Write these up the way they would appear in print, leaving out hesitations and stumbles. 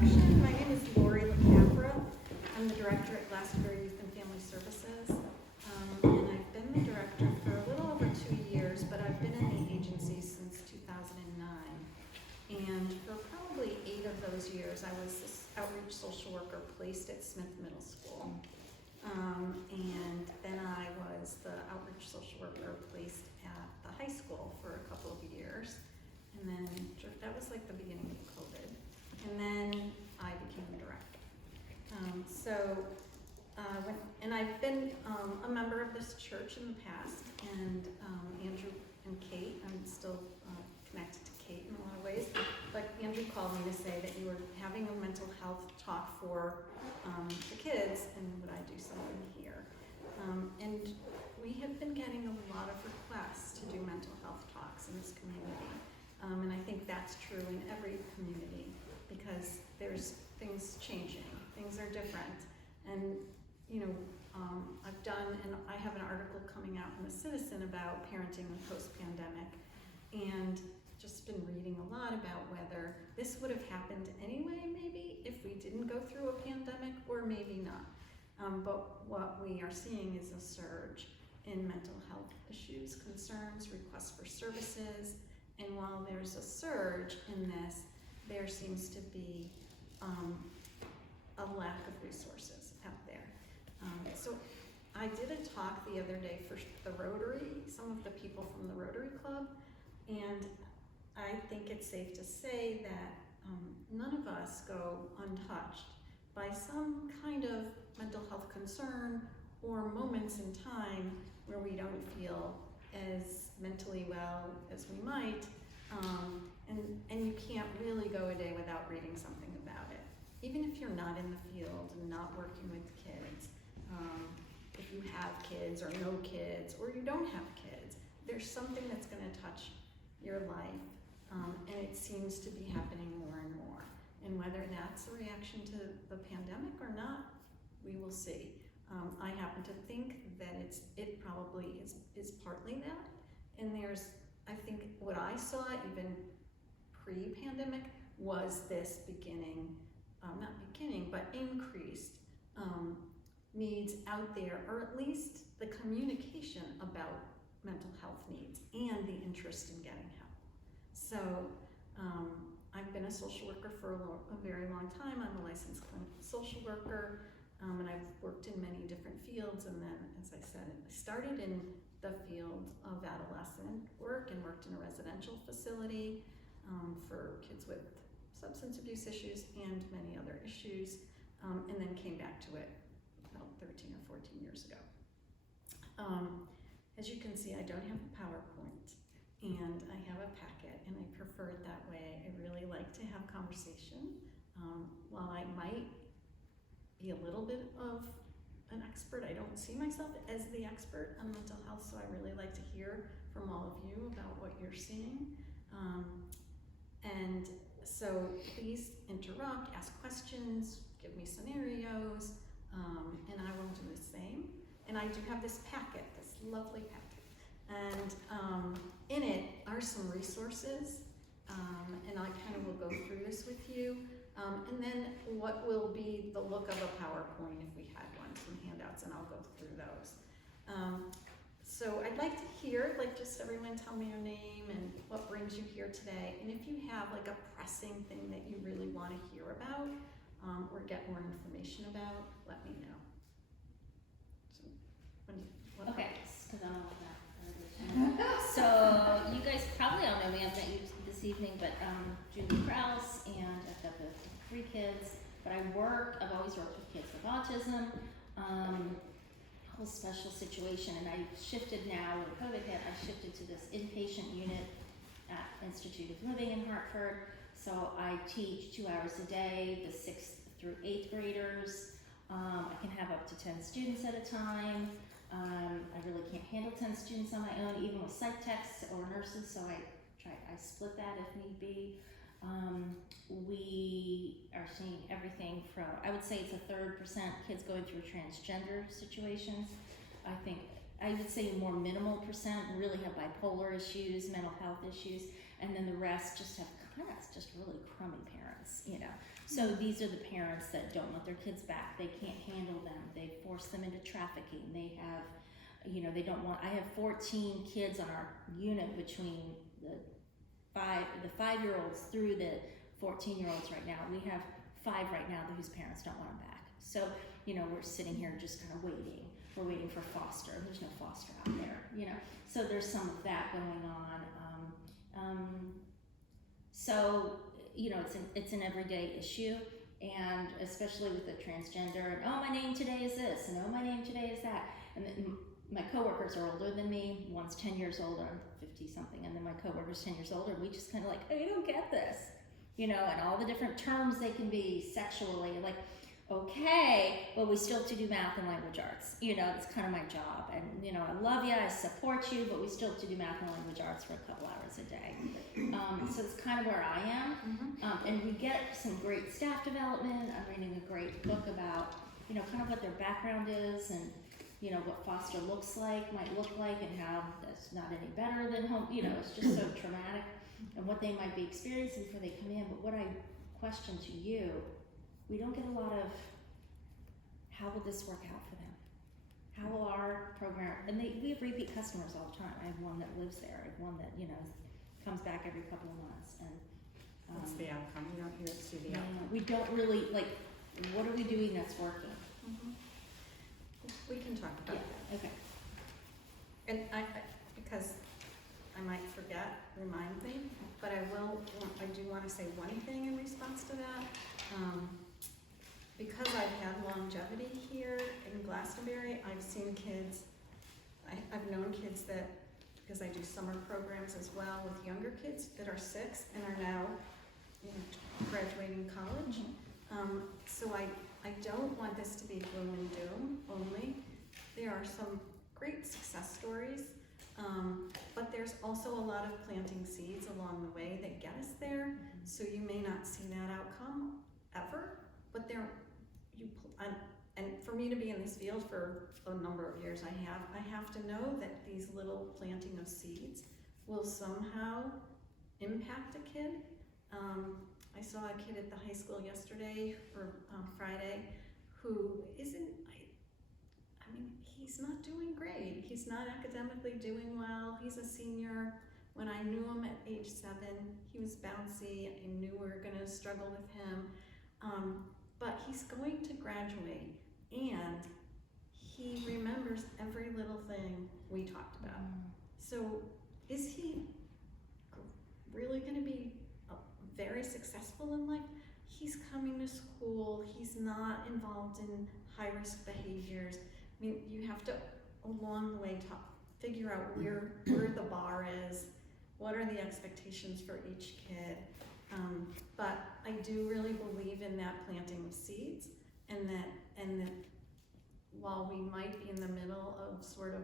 introduction. My name is Lori LaCapra. I'm the director at Glastonbury Youth and Family Services. And I've been the director for a little over 2 years, but I've been in the agency since 2009. And for probably 8 of those years, I was this outreach social worker placed at Smith Middle School. And then I was the outreach social worker placed at the high school for a couple of years. And then that was like the beginning of COVID. And then I became the director. And I've been a member of this church in the past, and Andrew and Kate, I'm still connected to Kate in a lot of ways, but Andrew called me to say that you were having a mental health talk for the kids, and would I do something here? And we have been getting a lot of requests to do mental health talks in this community. And I think that's true in every community, because there's things changing, things are different. And, you know, I've done, and I have an article coming out in The Citizen about parenting post-pandemic, and just been reading a lot about whether this would have happened anyway, maybe, if we didn't go through a pandemic, or maybe not. But what we are seeing is a surge in mental health issues, concerns, requests for services. And while there's a surge in this, there seems to be a lack of resources out there. So I did a talk the other day for the Rotary, some of the people from the Rotary Club, and I think it's safe to say that none of us go untouched by some kind of mental health concern or moments in time where we don't feel as mentally well as we might, and you can't really go a day without reading something about it. Even if you're not in the field and not working with kids, if you have kids or no kids, or you don't have kids, there's something that's going to touch your life, and it seems to be happening more and more. And whether that's a reaction to the pandemic or not, we will see. I happen to think that it probably is partly that, and I think what I saw even pre-pandemic was this but increased needs out there, or at least the communication about mental health needs and the interest in getting help. So I've been a social worker for a very long time. I'm a licensed clinical social worker, and I've worked in many different fields. And then, as I said, I started in the field of adolescent work and worked in a residential facility for kids with substance abuse issues and many other issues, and then came back to it about 13 or 14 years ago. As you can see, I don't have a PowerPoint, and I have a packet, and I prefer it that way. I really like to have conversation. While I might be a little bit of an expert, I don't see myself as the expert on mental health, so I really like to hear from all of you about what you're seeing. And so please interrupt, ask questions, give me scenarios, and I will do the same. And I do have this packet, this lovely packet. And in it are some resources, and I kind of will go through this with you. And then what will be the look of a PowerPoint if we had one, some handouts, and I'll go through those. So I'd like to hear, just everyone tell me your name and what brings you here today. And if you have a pressing thing that you really want to hear about or get more information about, let me know. So, okay, because I don't know that. So you guys probably all know me. I've met you this evening, but Julie Krause, and I've got the 3 kids. But I've always worked with kids with autism. Whole special situation, and I shifted now when COVID hit. I shifted to this inpatient unit at Institute of Living in Hartford. So I teach 2 hours a day, the 6th through 8th graders. I can have up to 10 students at a time. I really can't handle 10 students on my own, even with psych techs or nurses, so I split that if need be. We are seeing everything from, I would say it's a 3% kids going through transgender situations. I would say a more minimal percent really have bipolar issues, mental health issues, and then the rest just have kind of just really crummy parents, you know. So these are the parents that don't want their kids back. They can't handle them. They force them into trafficking. They have, you know, they don't want. I have 14 kids on our unit between the 5-year-olds through the 14-year-olds right now. We have 5 right now whose parents don't want them back. So, you know, we're sitting here just kind of waiting. We're waiting for foster. There's no foster out there, you know. So there's some of that going on. So, you know, it's an everyday issue, and especially with the transgender, and oh, my name today is this, and oh, my name today is that. And then my coworkers are older than me. One's 10 years older, I'm 50 something, and then my coworker's 10 years older. And we just kind of like, oh, you don't get this, you know, and all the different terms they can be sexually, like, okay, but we still have to do math and language arts. You know, it's kind of my job. And, you know, I love you, I support you, but we still have to do math and language arts for a couple hours a day. So it's kind of where I am. And we get some great staff development. I'm reading a great book about, you know, kind of what their background is and, you know, what foster might look like, and how that's not any better than home. You know, it's just so traumatic, and what they might be experiencing before they come in. But what I question to you, we don't get a lot of, how will this work out for them? How will our program, and we have repeat customers all the time. I have one that lives there. I have one that, you know, comes back every couple of months. And what's the outcome? You don't hear it, see the outcome. we don't really, like, what are we doing that's working? We can talk about that. Okay. And I, because I might forget, remind me, but I do want to say one thing in response to that. Because I've had longevity here in Glastonbury, I've seen kids, I've known kids that, because I do summer programs as well with younger kids that are 6 and are now, you know, graduating college. So I don't want this to be gloom and doom only. There are some great success stories, but there's also a lot of planting seeds along the way that get us there. So you may not see that outcome ever, but and for me to be in this field for a number of years, I have to know that these little planting of seeds will somehow impact a kid. I saw a kid at the high school yesterday, or Friday, who isn't, I mean, he's not doing great. He's not academically doing well. He's a senior. When I knew him at age 7, he was bouncy. I knew we were gonna struggle with him. But he's going to graduate, and he remembers every little thing we talked about. So is he really gonna be very successful in life? He's coming to school, he's not involved in high-risk behaviors. I mean, you have to, along the way, figure out where the bar is, what are the expectations for each kid. But I do really believe in that planting of seeds, and that while we might be in the middle of sort of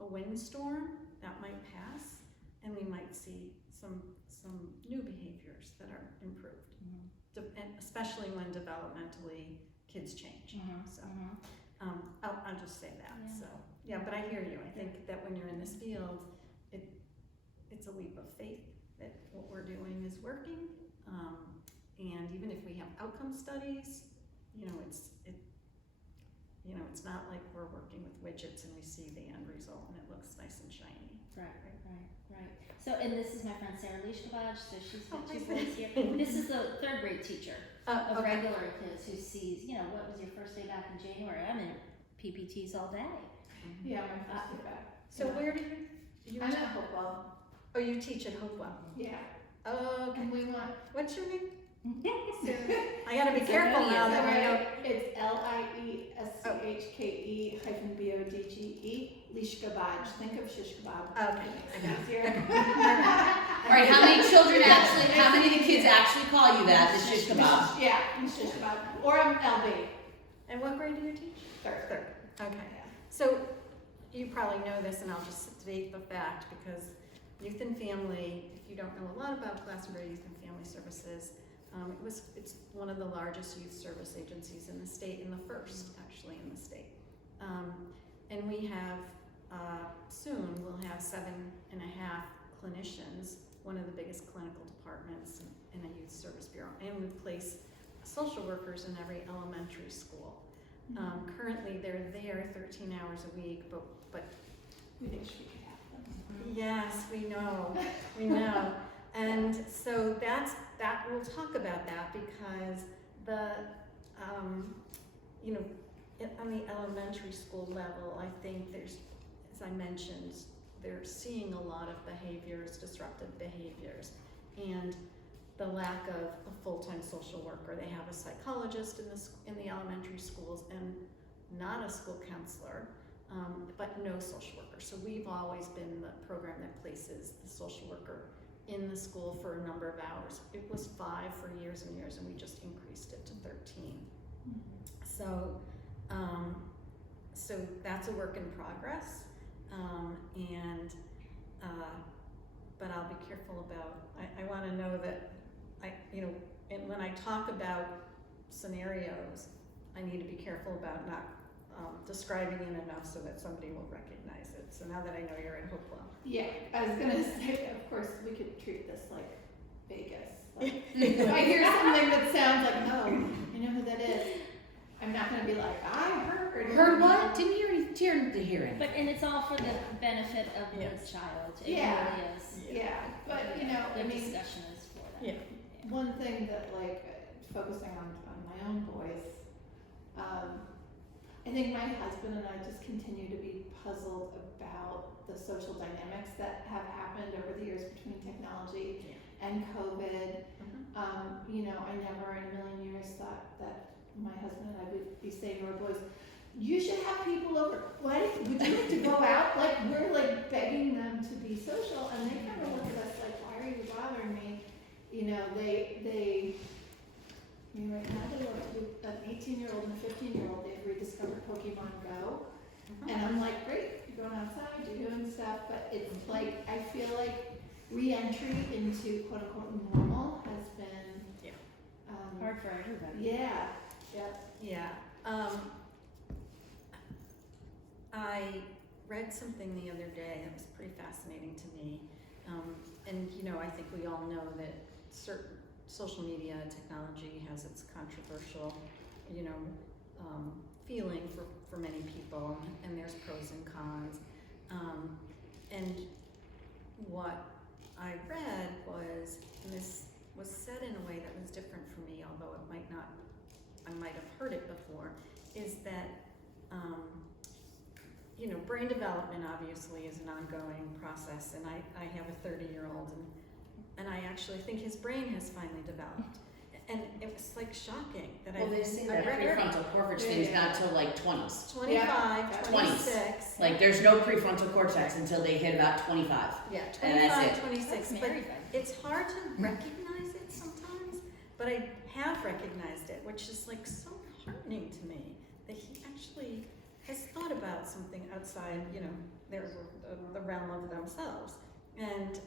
a windstorm, that might pass, and we might see some new behaviors that are improved, and especially when developmentally kids change. So I'll just say that. Yeah. So yeah, but I hear you. I think that when you're in this field, it's a leap of faith that what we're doing is working, and even if we have outcome studies, you know, it's not like we're working with widgets and we see the end result and it looks nice and shiny. Right. So, and this is my friend Sarah Leishkabaj, so she's got hi, 2 boys here. This is the 3rd grade teacher of Okay. regular kids who sees, you know, what was your first day back in January? I'm in PPTs all day. Yeah, my first day back. So where do you I'm at Hopewell. Oh, you teach at Hopewell. Yeah. Oh, okay. And we want, What's your name? so, I gotta be careful now that I know. it's Lieshkabodge, Leishkabodge. Think of shish kebab. Okay. It's easier. All right, how many children actually, how many of the kids actually call you that, the shish kebab? Yeah, shish kebab. Or I'm LB. And what grade do you teach? 3rd. Third. Okay. Yeah. So you probably know this, and I'll just state the fact, because Youth and Family, if you don't know a lot about Glastonbury Youth and Family Services, it's one of the largest youth service agencies in the state, and the first actually in the state. And we have, soon we'll have 7.5 clinicians, one of the biggest clinical departments departments in a youth service bureau, and we place social workers in every elementary school. Currently, they're there 13 hours a week, but We wish we could have them. yes, we know, and so that we'll talk about that because the, you know, on the elementary school level, I think there's, as I mentioned, they're seeing a lot of behaviors, disruptive behaviors, and the lack of a full-time social worker. They have a psychologist in the elementary schools and not a school counselor, but no social worker. So we've always been the program that places the social worker in the school for a number of hours. It was 5 for years and years, and we just increased it to 13. So, so that's a work in progress, but I'll be careful about. I want to know that and when I talk about scenarios, I need to be careful about not describing it enough so that somebody will recognize it. So now that I know you're in Hopewell. Yeah, I was gonna say, of course, we could treat this like Vegas. Like, if I hear something that sounds like, oh, I know who that is, I'm not gonna be like, I heard. Heard what? Didn't hear any, didn't hear it. But, and it's all for the benefit of Yes. the child. It Yeah. really is. Yeah, but you know, The I mean, discussion is for that. Yeah. one thing that like focusing on my own boys, I think my husband and I just continue to be puzzled about the social dynamics that have happened over the years between technology and COVID. You know, I never in a million years thought that my husband and I would be saying to our boys, you should have people over. What? Would you like to go out? Like, we're like begging them to be social, and they kind of look at us like, why are you bothering me? You know, I mean, right now they have an 18-year-old and a 15-year-old. They've rediscovered Pokemon Go, and I'm like, great, you're going outside, you're doing stuff, but it's like I feel like re-entry into quote unquote normal has been Hard for everybody. Yeah. Yeah. I read something the other day that was pretty fascinating to me. And you know, I think we all know that certain social media technology has its controversial, feeling for many people, and there's pros and cons. And what I read was, and this was said in a way that was different for me, although I might have heard it before, is that brain development obviously is an ongoing process, and I have a 30-year-old, and I actually think his brain has finally developed. And it was like shocking that Well, they say that read prefrontal cortex thing's not till like 20s. 25, Yeah. 26. Like there's no prefrontal cortex until they hit about 25. Yeah, And that's 25, it. 26. That's But married then. it's hard to recognize it sometimes, but I have recognized it, which is like so heartening to me that he actually has thought about something outside, the realm of themselves. And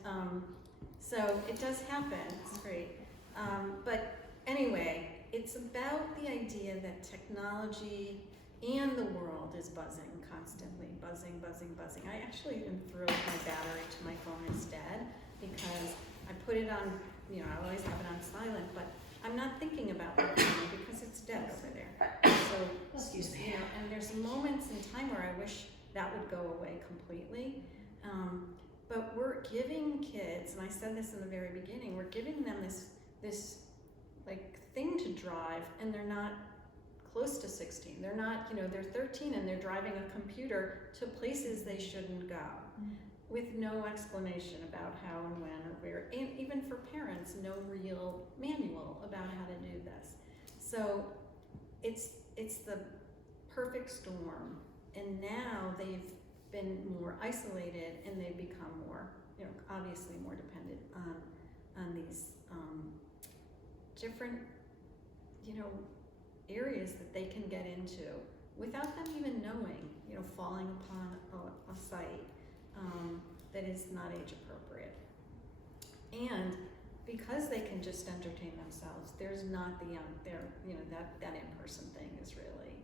so it does happen, it's great. But anyway, it's about the idea that technology and the world is buzzing constantly, buzzing. I actually even threw my battery to my phone instead because I put it on, I always have it on silent, but I'm not thinking about my phone because it's dead over there. So, Excuse me. and there's moments in time where I wish that would go away completely. But we're giving kids, and I said this in the very beginning, we're giving them this like thing to drive, and they're not close to 16. They're not, they're 13 and they're driving a computer to places they shouldn't go with no explanation about how and when or where, and even for parents, no real manual about how to do this. So it's the perfect storm, and now they've been more isolated and they've become more, obviously more dependent on these different, areas that they can get into without them even knowing, falling upon a site that is not age appropriate. And because they can just entertain themselves, there's not that in-person thing is really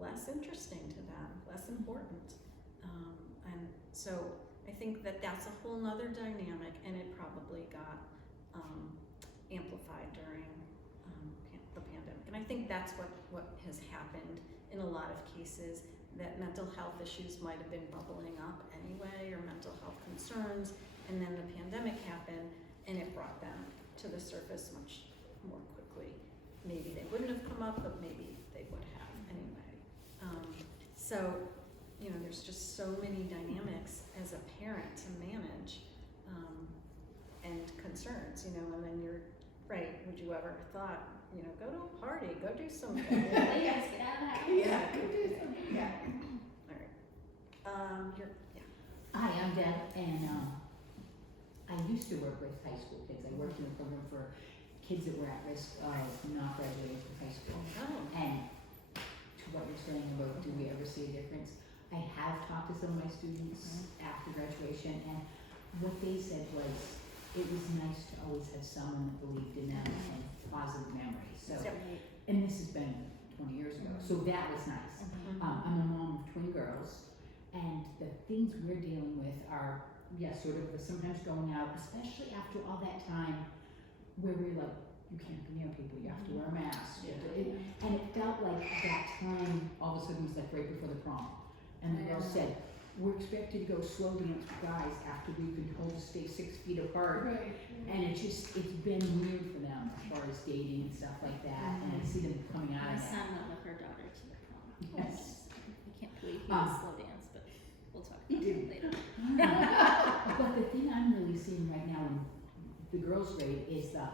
less interesting to them, less important. And so I think that that's a whole nother dynamic, and it probably got amplified during the pandemic. And I think that's what has happened in a lot of cases, that mental health issues might have been bubbling up anyway, or mental health concerns, and then the pandemic happened, and it brought them to the surface much more quickly. Maybe they wouldn't have come up, but maybe they would have anyway. So, you know, there's just so many dynamics as a parent to manage, and concerns, you know, and then you're, right, would you ever thought, you know, go to a party, go do something. Please get out of the house. Yeah, go do something, yeah. All right. Yeah. Hi, I'm Deb, and I used to work with high school kids. I worked in a program for kids that were at risk of not graduating from high school. Oh. And to what you're saying about do we ever see a difference, I have talked to some of my students after graduation, and what they said was it was nice to always have someone that believed in them and positive memories. So, Yep. and this has been 20 years ago, so that was nice. I'm a mom of twin girls, and the things we're dealing with are, yes, sort of sometimes going out, especially after all that time where we're like, you can't be near people, you have to wear a mask. You have to- and it felt like that time all of a sudden was like right before the prom. And the girls said, we're expected to go slow dance with guys after we've been told to stay 6 feet apart. Right. And it's been weird for them as far as dating and stuff like that. And I see them coming out My of that. son went with her daughter to the prom. Yes. I can't believe he was slow dance, but we'll talk He about did. it later. But the thing I'm really seeing right now in the girls' grade is the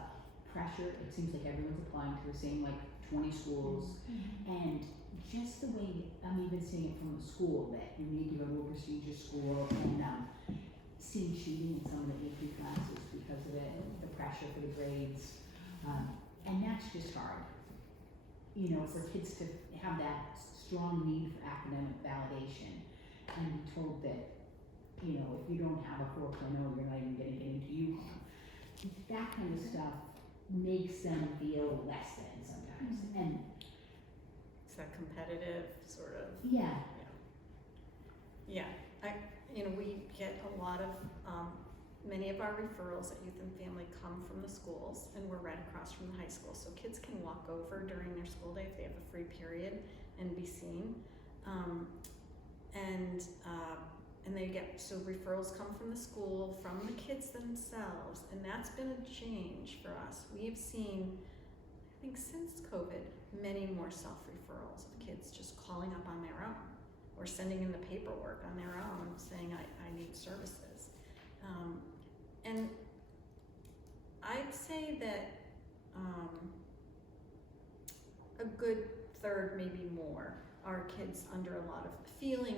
pressure. It seems like everyone's applying to the same like 20 schools. And just the way I'm even seeing it from the school, that you need to go to a prestigious school, and seeing cheating in some of the AP classes because of it, the pressure for the grades. And that's just hard. You know, for kids to have that strong need for academic validation and be told that, you know, if you don't have a 4.0, you're not even getting into UConn. That kind of stuff makes them feel less than sometimes. And It's that competitive sort of. yeah, Yeah, we get a lot of, many of our referrals at Youth and Family come from the schools, and we're right across from the high school, so kids can walk over during their school day if they have a free period and be seen. And they get, so referrals come from the school, from the kids themselves, and that's been a change for us. We've seen, I think since COVID, many more self-referrals of kids just calling up on their own, or sending in the paperwork on their own, saying, I need services. And I'd say that a good third, maybe more, are kids under a lot of feeling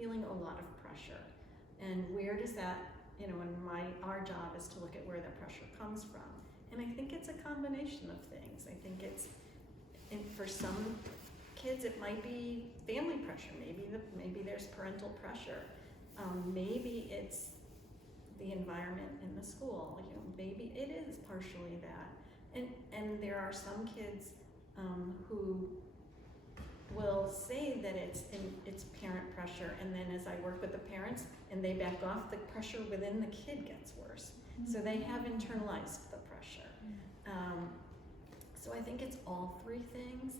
a lot of pressure. And where does that, and our job is to look at where that pressure comes from. And I think it's a combination of things. I think and for some kids, it might be family pressure. Maybe there's parental pressure. Maybe it's the environment in the school. Maybe it is partially that. And there are some kids who will say that it's parent pressure, and then as I work with the parents and they back off, the pressure within the kid gets worse. So they have internalized the pressure. So I think it's all three things.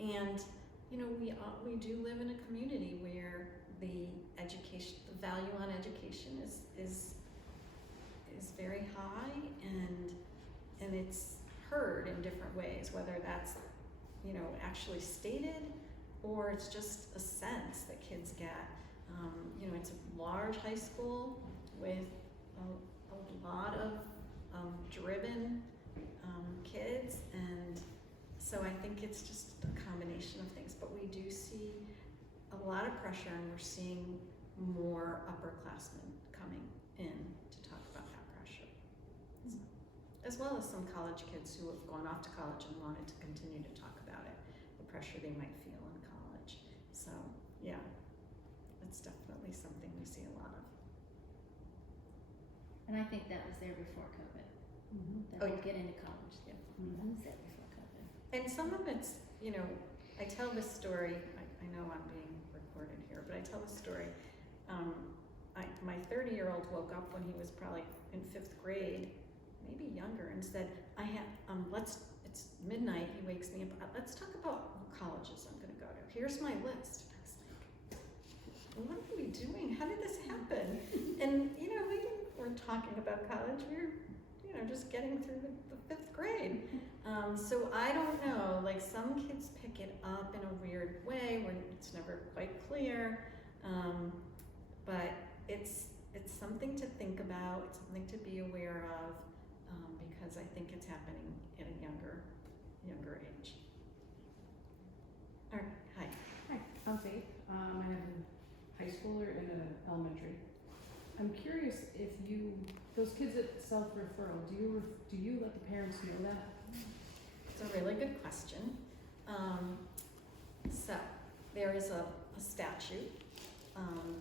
And we do live in a community where the value on education is very high, and it's heard in different ways, whether that's actually stated, or it's just a sense that kids get. It's a large high school with a lot of driven kids, and so I think it's just a combination of things. But we do see a lot of pressure, and we're seeing more upperclassmen coming in to talk about that pressure, as well as some college kids who have gone off to college and wanted to continue to talk about it, the pressure they might feel in college. So yeah, it's definitely something we see a lot of. And I think that was there before COVID. That Oh, we'd yeah. get into college. Yeah. That was there before COVID. And some of it's, I tell this story, I know I'm being recorded here, but I tell this story. my 30-year-old woke up when he was probably in 5th grade, maybe younger, and said, it's midnight, he wakes me up, let's talk about what colleges I'm gonna go to. Here's my list. I was like, what are we doing? How did this happen? And, we weren't talking about college, we were, just getting through the 5th grade. So I don't know, like some kids pick it up in a weird way where it's never quite clear. But it's something to think about, it's something to be aware of, because I think it's happening at a younger age. All right, hi. Hi, I'm Faith. I have a high schooler and an elementary. I'm curious if those kids at self-referral, do you let the parents know that? It's a really good question. So there is a statute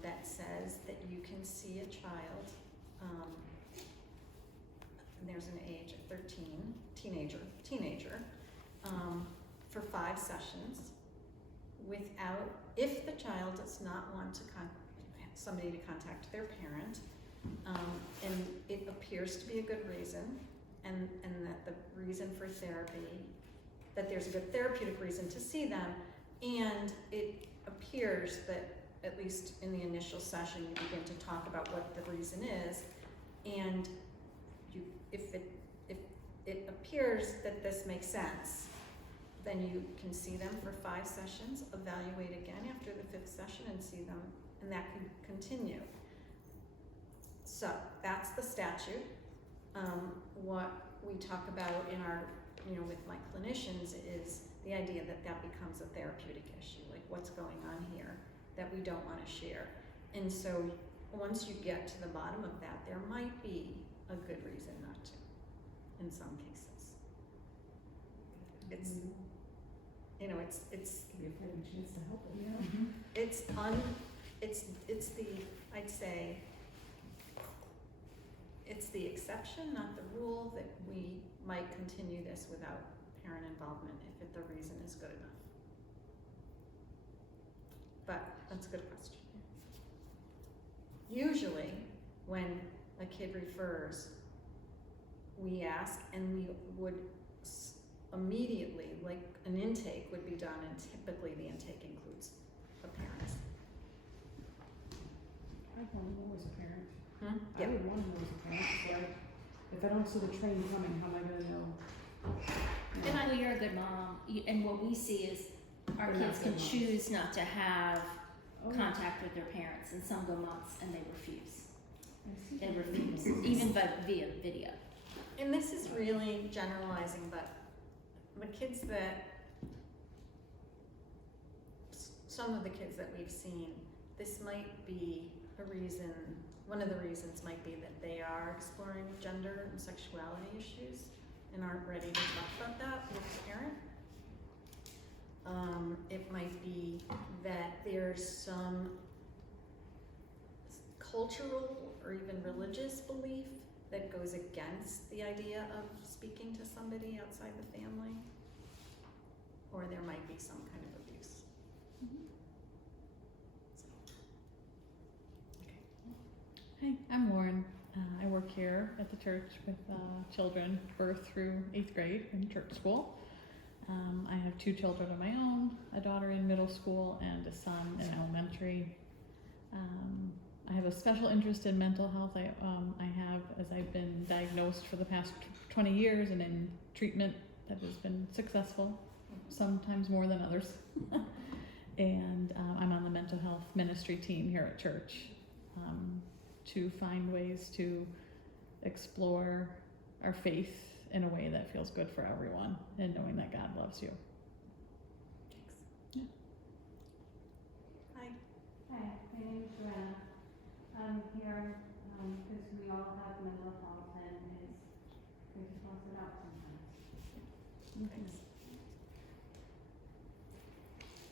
that says that you can see a child, and there's an age of 13, teenager, for 5 sessions if the child does not want somebody to contact their parent, and it appears to be a good reason, and that the reason for therapy, that there's a good therapeutic reason to see them, and it appears that at least in the initial session you begin to talk about what the reason is, and if it appears that this makes sense, then you can see them for 5 sessions, evaluate again after the 5th session and see them, and that can continue. So that's the statute. What we talk about in our, with my clinicians is the idea that becomes a therapeutic issue, like what's going on here that we don't want to share. And so once you get to the bottom of that, there might be a good reason not to, in some cases. It's, it's Give your parent a chance to help them, it's the, I'd say, it's the exception, not the rule, that we might continue this without parent involvement if the reason is good enough. But that's a good question. Usually, when a kid refers, we ask, and we would immediately, like an intake would be done, and typically the intake includes a parent. I'd want to know as a parent. Yeah. I would want to know as a parent. So if I don't see the train coming, how am I going to know? And I know you're a good mom, and what we see is our They're not kids can good moms. choose not to have Oh, contact with their parents, and some go months and they refuse. I see. They refuse, even via video. And this is really generalizing, but the kids some of the kids that we've seen, this might be a reason, one of the reasons might be that they are exploring gender and sexuality issues and aren't ready to talk about that with the parent. It might be that there's some cultural or even religious belief that goes against the idea of speaking to somebody outside the family, or there might be some kind of abuse. Hi, I'm Lauren. I work here at the church with children birth through 8th grade in church school. I have 2 children of my own, a daughter in middle school and a son in elementary. I have a special interest in mental health. I have, as I've been diagnosed for the past 20 years and in treatment that has been successful, sometimes more than others. And I'm on the mental health ministry team here at church to find ways to explore our faith in a way that feels good for everyone, and knowing that God loves you. Thanks. Yeah. Hi. Hi, my name is Joanna. I'm here because we all have mental health, and it's good to talk it out sometimes. Thanks.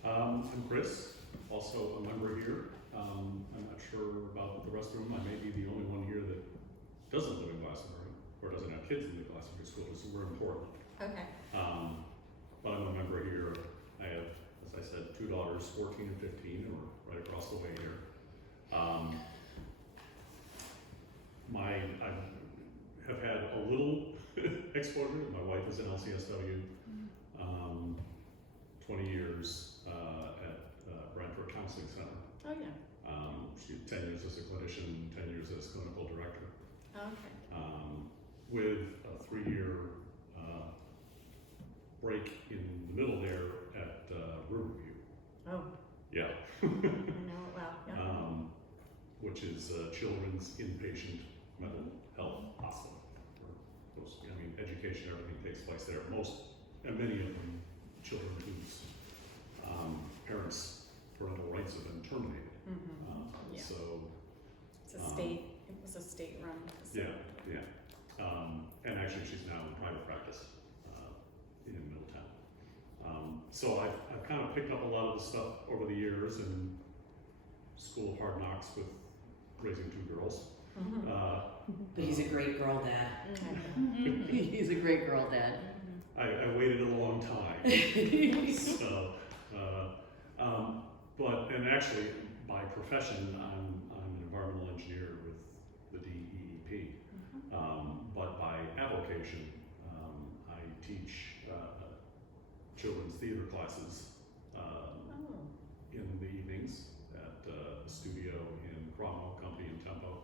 I'm Chris, also a member here. I'm not sure about the rest of them. I may be the only one here that doesn't live in Glastonbury or doesn't have kids in the Glastonbury school, so we're in Portland. Okay. But I'm a member here. I have, as I said, 2 daughters, 14 and 15, who are right across the way here. I have had a little exposure. My wife is an LCSW, 20 years at Brantford Counseling Center. Oh, yeah. She had 10 years as a clinician, 10 years as clinical director, Okay. with a 3-year break in the middle there at Riverview. Oh, Yeah. I know it well, yeah. Which is Children's Inpatient Mental Health Hospital. Education, everything takes place there. And many of them, children whose parents' parental rights have been terminated. Yeah. So, It's a state, it was a state-run facility. yeah. And actually, she's now in private practice in Middletown. So I've kind of picked up a lot of the stuff over the years in School of Hard Knocks with raising 2 girls. But he's a great girl dad. Mhm. He's a great girl dad. I waited a long time. So, and actually, by profession, I'm an environmental engineer with the DEEP. But by avocation, I teach children's theater classes in the evenings at the studio in Cromwell, Company and Tempo.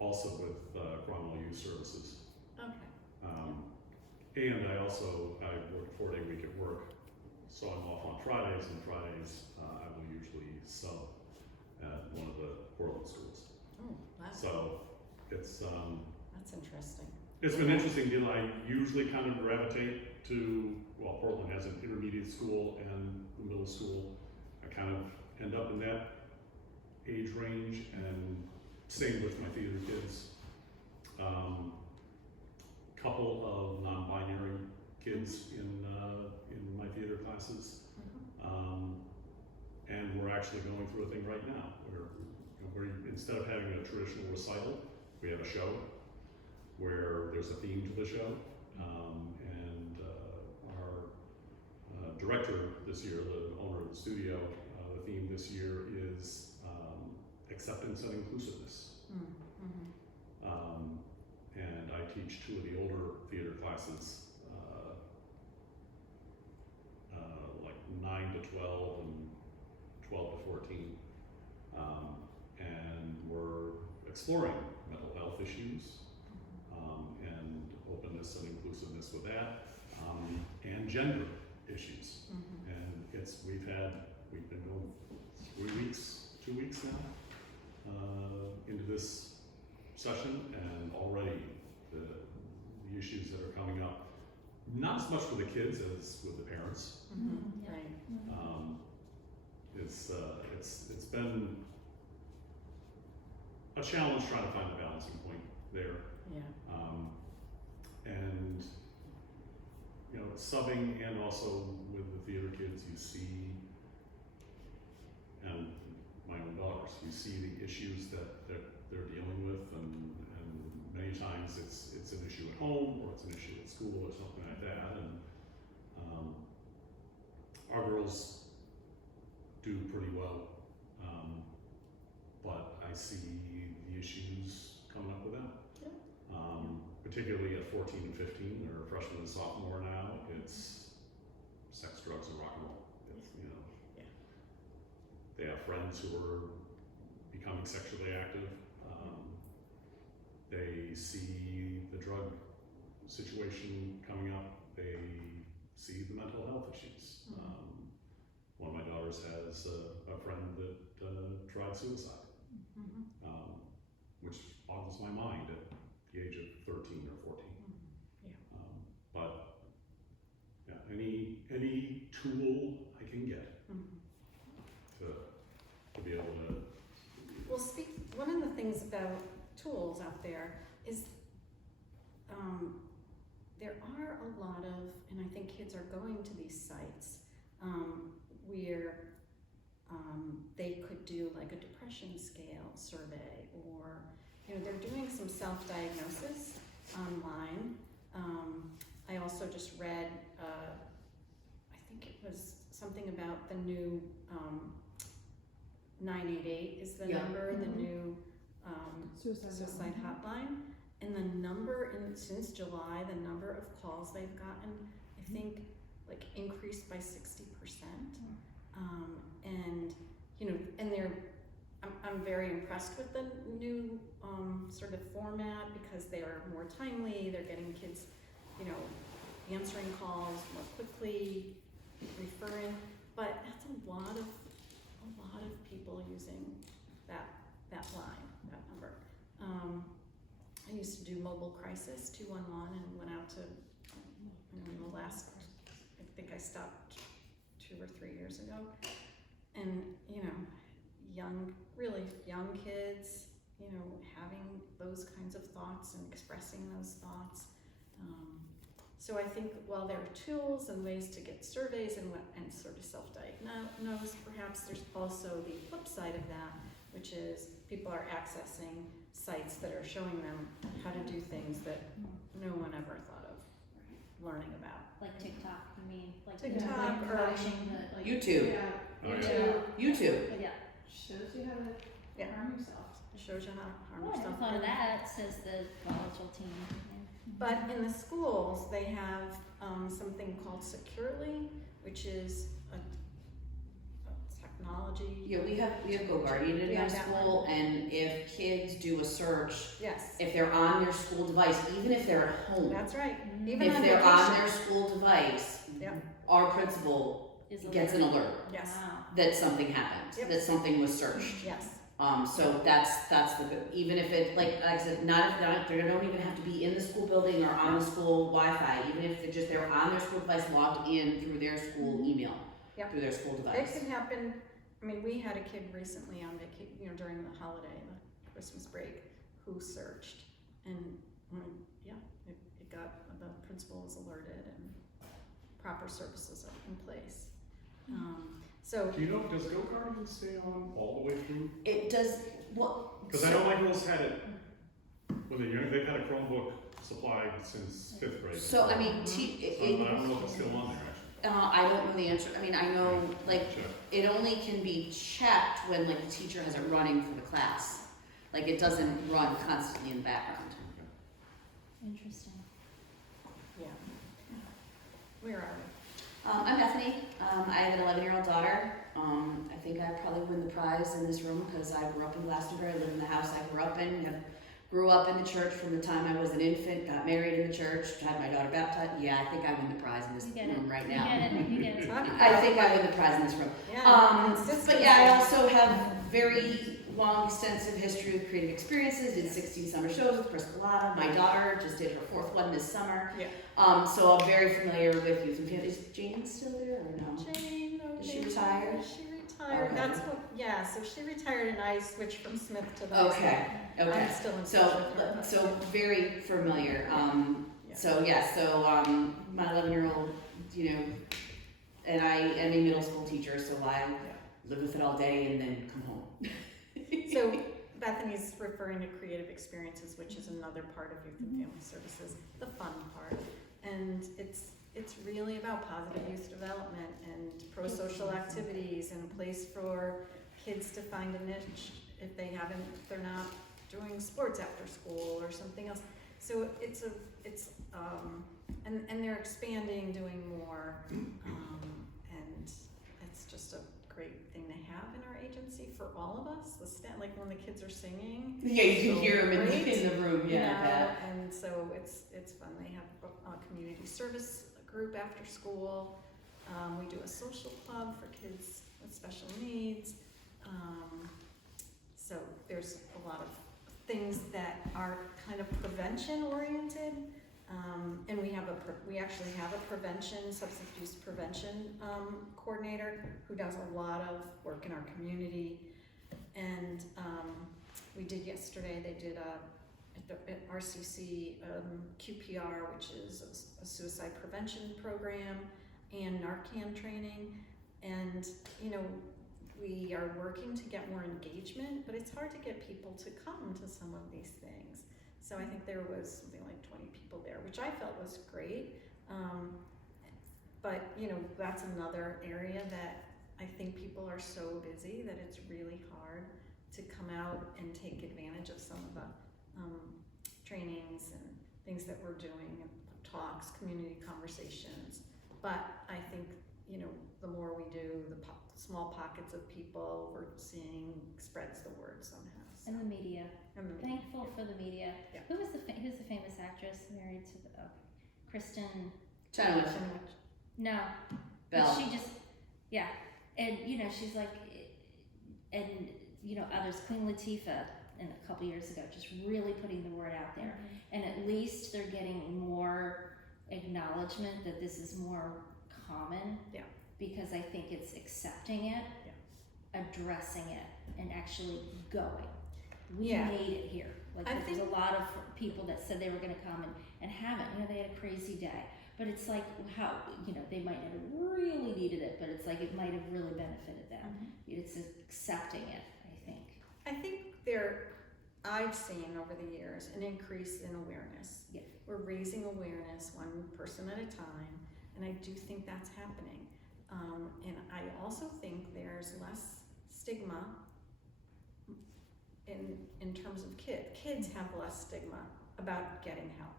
Also with Cromwell Youth Services. Okay. And I work a 4-day week at work, so I'm off on Fridays, and Fridays I will usually sub at one of the Portland schools. Oh, wow. So it's That's interesting. it's been interesting deal. I usually kind of gravitate to, Portland has an intermediate school and a middle school. I kind of end up in that age range, and same with my theater kids. Couple of non-binary kids in my theater classes, and we're actually going through a thing right now where instead of having a traditional recital, we have a show where there's a theme to the show, and our director this year, the owner of the studio, the theme this year is acceptance and inclusiveness. And I teach 2 of the older theater classes, like 9 to 12 and 12 to 14. And we're exploring mental health issues, and openness and inclusiveness with that, and gender issues. And we've been going 3 weeks, 2 weeks now, into this session, and already the issues that are coming up, not as much for the kids as with the parents. Right. It's been a challenge trying to find a balancing point there. Yeah. And subbing, and also with the theater kids, you see, and my own daughters, you see the issues that they're dealing with, and many times it's an issue at home, or it's an issue at school, or something like that. And our girls do pretty well, but I see the issues coming up with them. Particularly at 14 and 15, they're freshmen and sophomore now. It's sex, drugs, and rock and roll. It's, they have friends who are becoming sexually active. They see the drug situation coming up. They see the mental health issues. One of my daughters has a friend that tried suicide, which boggles my mind at the age of 13 or 14. But any tool I can get to be able to. Well, one of the things about tools out there is there are a lot of, and I think kids are going to these sites where they could do like a depression scale survey, or they're doing some self-diagnosis online. I also just read, I think it was something about the new 988 is the number, the new suicide hotline. And the number, since July, the number of calls they've gotten, I think, like increased by 60%. And, you know, and I'm very impressed with the new sort of format because they are more timely, they're getting kids, you know, answering calls more quickly, referring, but that's a lot of people using that line, that number. I used to do mobile crisis 211 and went out to, you know, the last, I think I stopped 2 or 3 years ago, and you know, really young kids, you know, having those kinds of thoughts and expressing those thoughts. So I think while there are tools and ways to get surveys and sort of self-diagnose, perhaps there's also the flip side of that, which is people are accessing sites that are showing them how to do things that no one ever thought of learning about. Like TikTok, you mean? Like TikTok or flashing the, Like, YouTube. Yeah. Oh, yeah. YouTube. yeah. Shows you how to Yeah. harm yourself. It shows you how to harm Oh, I yourself. never thought of that, says the volatile teen. But in the schools, they have something called Securely, which is a technology. Yeah, we have GoGuardian in We our have that school, and if kids do a search, Yes, if they're on their school device, even if they're at home, that's right. Even if on they're on vacation. their school device, Yep. our principal Is gets an alert Yes, Wow. that something happened, Yep. that something was searched. yes, So that's the good, even if it, like I said, they don't even have to be in the school building or on the school Wi-Fi, even if they're on their school device logged in through their school email, Yep. through their school it device. can happen. I mean, we had a kid recently on vacation, you know, during the holiday, the Christmas break, who searched, and it got, the principal was alerted, and proper services are in place. So Do you know, does GoGuardian stay on all the way through? It does, well. Because I know my girls had it when they're young, they've had a Chromebook supplied since 5th grade. So, I mean, So I don't know if it's still on there actually. I don't know the answer, I mean, I know, like, Check. it only can be checked when, like, the teacher has it running for the class. Like, it doesn't run constantly in the background. Interesting. yeah, where are we? I'm Bethany. I have an 11-year-old daughter. I think I probably win the prize in this room because I grew up in Glastonbury. I live in the house I grew up in. Grew up in the church from the time I was an infant. Got married in the church. Had my daughter baptized. Yeah, I think I win the prize in this You get room it. right You now. get it. You get it. I think I win the prize in this room. Yeah, But yeah, I also have very long, extensive history with creative experiences. Did 16 summer shows with Chris Collada. My daughter just did her 4th one this summer. Yeah. So I'm very familiar with youth and family. Is Jane still there or no? Jane, Is she retired? She retired. Okay. That's what. Yeah. So she retired, and I switched from Smith to the. Okay. Okay. I'm still in touch So, with her. so very familiar. Yeah. So yeah, so my 11-year-old, you know, and I am a middle school teacher, so I live with it all day and then come home. So Bethany's referring to creative experiences, which is another part of youth and family services, the fun part, and it's really about positive youth development and pro-social activities and a place for kids to find a niche if they're not doing sports after school or something else. So and they're expanding, doing more, and it's just a great thing to have in our agency for all of us. Like when the kids are singing. Yeah, you can hear them Great. in the room. You Yeah, I know, bet. and so it's fun. They have a community service group after school. We do a social club for kids with special needs. So there's a lot of things that are kind of prevention oriented. And we actually have a substance abuse prevention coordinator who does a lot of work in our community. And we did yesterday, they did at RCC QPR, which is a suicide prevention program, and Narcan training. And, you know, we are working to get more engagement, but it's hard to get people to come to some of these things. So I think there was something like 20 people there, which I felt was great. But, you know, that's another area that I think people are so busy that it's really hard to come out and take advantage of some of the trainings and things that we're doing, talks, community conversations. But I think, you know, the more we do, the small pockets of people we're seeing spreads the word somehow. So. And the media. And the Thankful for the media. Yeah. Who's the famous actress married to the Kristen? China. No. Bell. But she just, yeah, and you know she's like, and you know others, Queen Latifah, and a couple years ago, just really putting the word out there, and at least they're getting more acknowledgement that this is more common. Yeah. Because I think it's accepting it, addressing it, and actually going. We Yeah. made it here. Like I there's think- a lot of people that said they were going to come and haven't. You know, they had a crazy day. But it's like how, you know, they might not have really needed it, but it's like it might have really benefited them. It's accepting it, I think. I think I've seen over the years an increase in awareness. Yeah. We're raising awareness one person at a time, and I do think that's happening. And I also think there's less stigma in terms of kids. Kids have less stigma about getting help.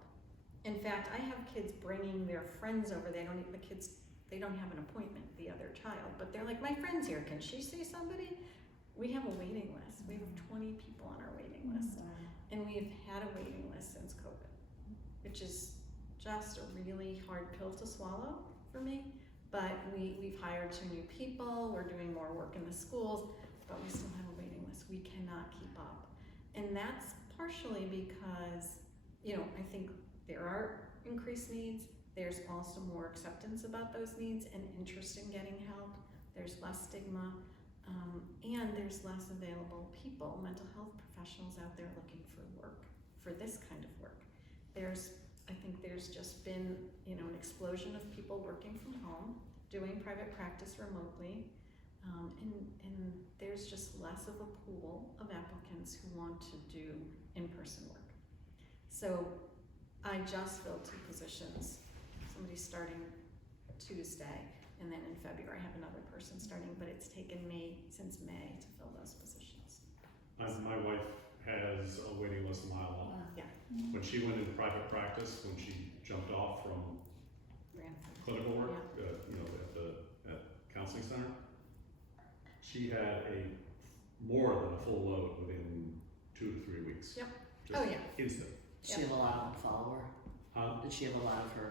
In fact, I have kids bringing their friends over. They don't have an appointment, the other child, but they're like, my friend's here, can she see somebody? We have a waiting list. We have 20 people on our waiting list. And we've had a waiting list since COVID, which is just a really hard pill to swallow for me. But we've hired 2 new people, we're doing more work in the schools, but we still have a waiting list. We cannot keep up. And that's partially because, you know, I think there are increased needs. There's also more acceptance about those needs and interest in getting help. There's less stigma, and there's less available people, mental health professionals out there looking for work, for this kind of work. I think there's just been, you know, an explosion of people working from home, doing private practice remotely, and there's just less of a pool of applicants who want to do in-person work. So I just filled 2 positions. Somebody's starting Tuesday, and then in February I have another person starting, but it's taken me since May to fill those positions. My wife has a waiting list a mile long. Yeah. When she went into private practice, when she jumped off from clinical work, you know, at counseling center, she had more than a full load within 2 to 3 weeks. Yep. Just Oh, yeah. instant. Did she have a lot of them follow her? Did she have a lot of her?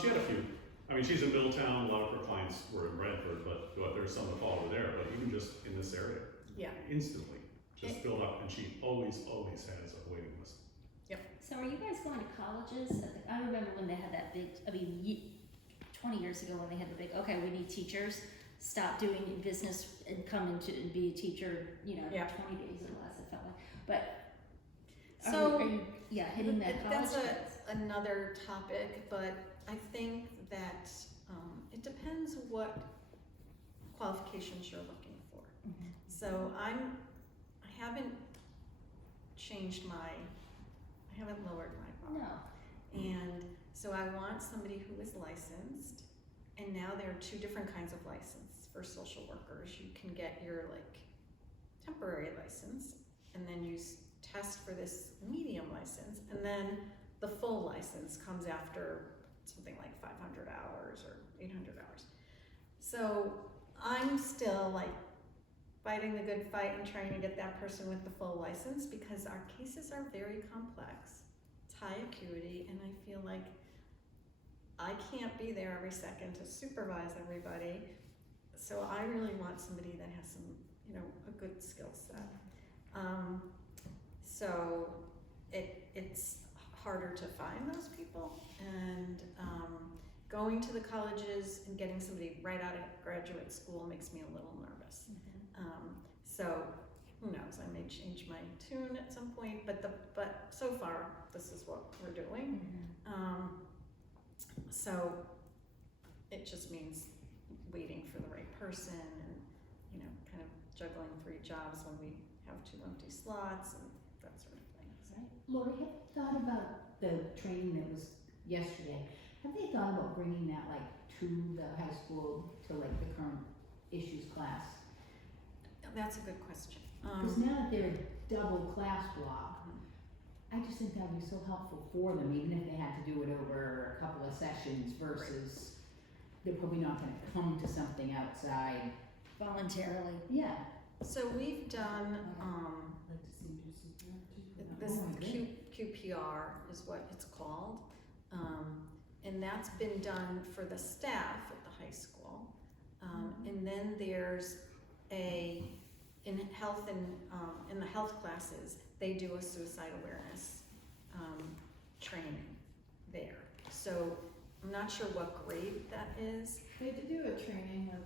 She had a few. I mean, she's in Middletown. A lot of her clients were in Brantford, but there's some that follow her there. But even just in this area, instantly just filled up, and she always has a waiting list. So are you guys going to colleges? I remember when they had that big, 20 years ago when they had the big, okay, we need teachers, stop doing business and come into and be a teacher, you know, 20 days or less it felt like. But So are you hitting that college? that's another topic, but I think that it depends what qualifications you're looking for. So I haven't lowered my bar. No. And so I want somebody who is licensed, and now there are 2 different kinds of license for social workers. You can get your temporary license, and then you test for this medium license, and then the full license comes after something like 500 hours or 800 hours. So I'm still fighting the good fight and trying to get that person with the full license, because our cases are very complex. It's high acuity, and I feel like I can't be there every second to supervise everybody. So I really want somebody that has some, you know, a good skill set. So it's harder to find those people, and going to the colleges and getting somebody right out of graduate school makes me a little nervous. So who knows, I may change my tune at some point, but so far this is what we're doing. So it just means waiting for the right person, and, you know, kind of juggling 3 jobs when we have 2 empty slots and that sort of thing. So. Lori, have you thought about the training that was yesterday? Have they thought about bringing that to the high school, to the current issues class? That's a good question. Because now that they're a double class block, I just think that would be so helpful for them, even if they had to do it over a couple of sessions versus they're probably not gonna come to something outside. Voluntarily. Yeah. So we've done, Like to see you do some too. this Oh, good. QPR is what it's called. And that's been done for the staff at the high school. And then there's in health and, in the health classes, they do a suicide awareness, training there. So I'm not sure what grade that is. They did do a training with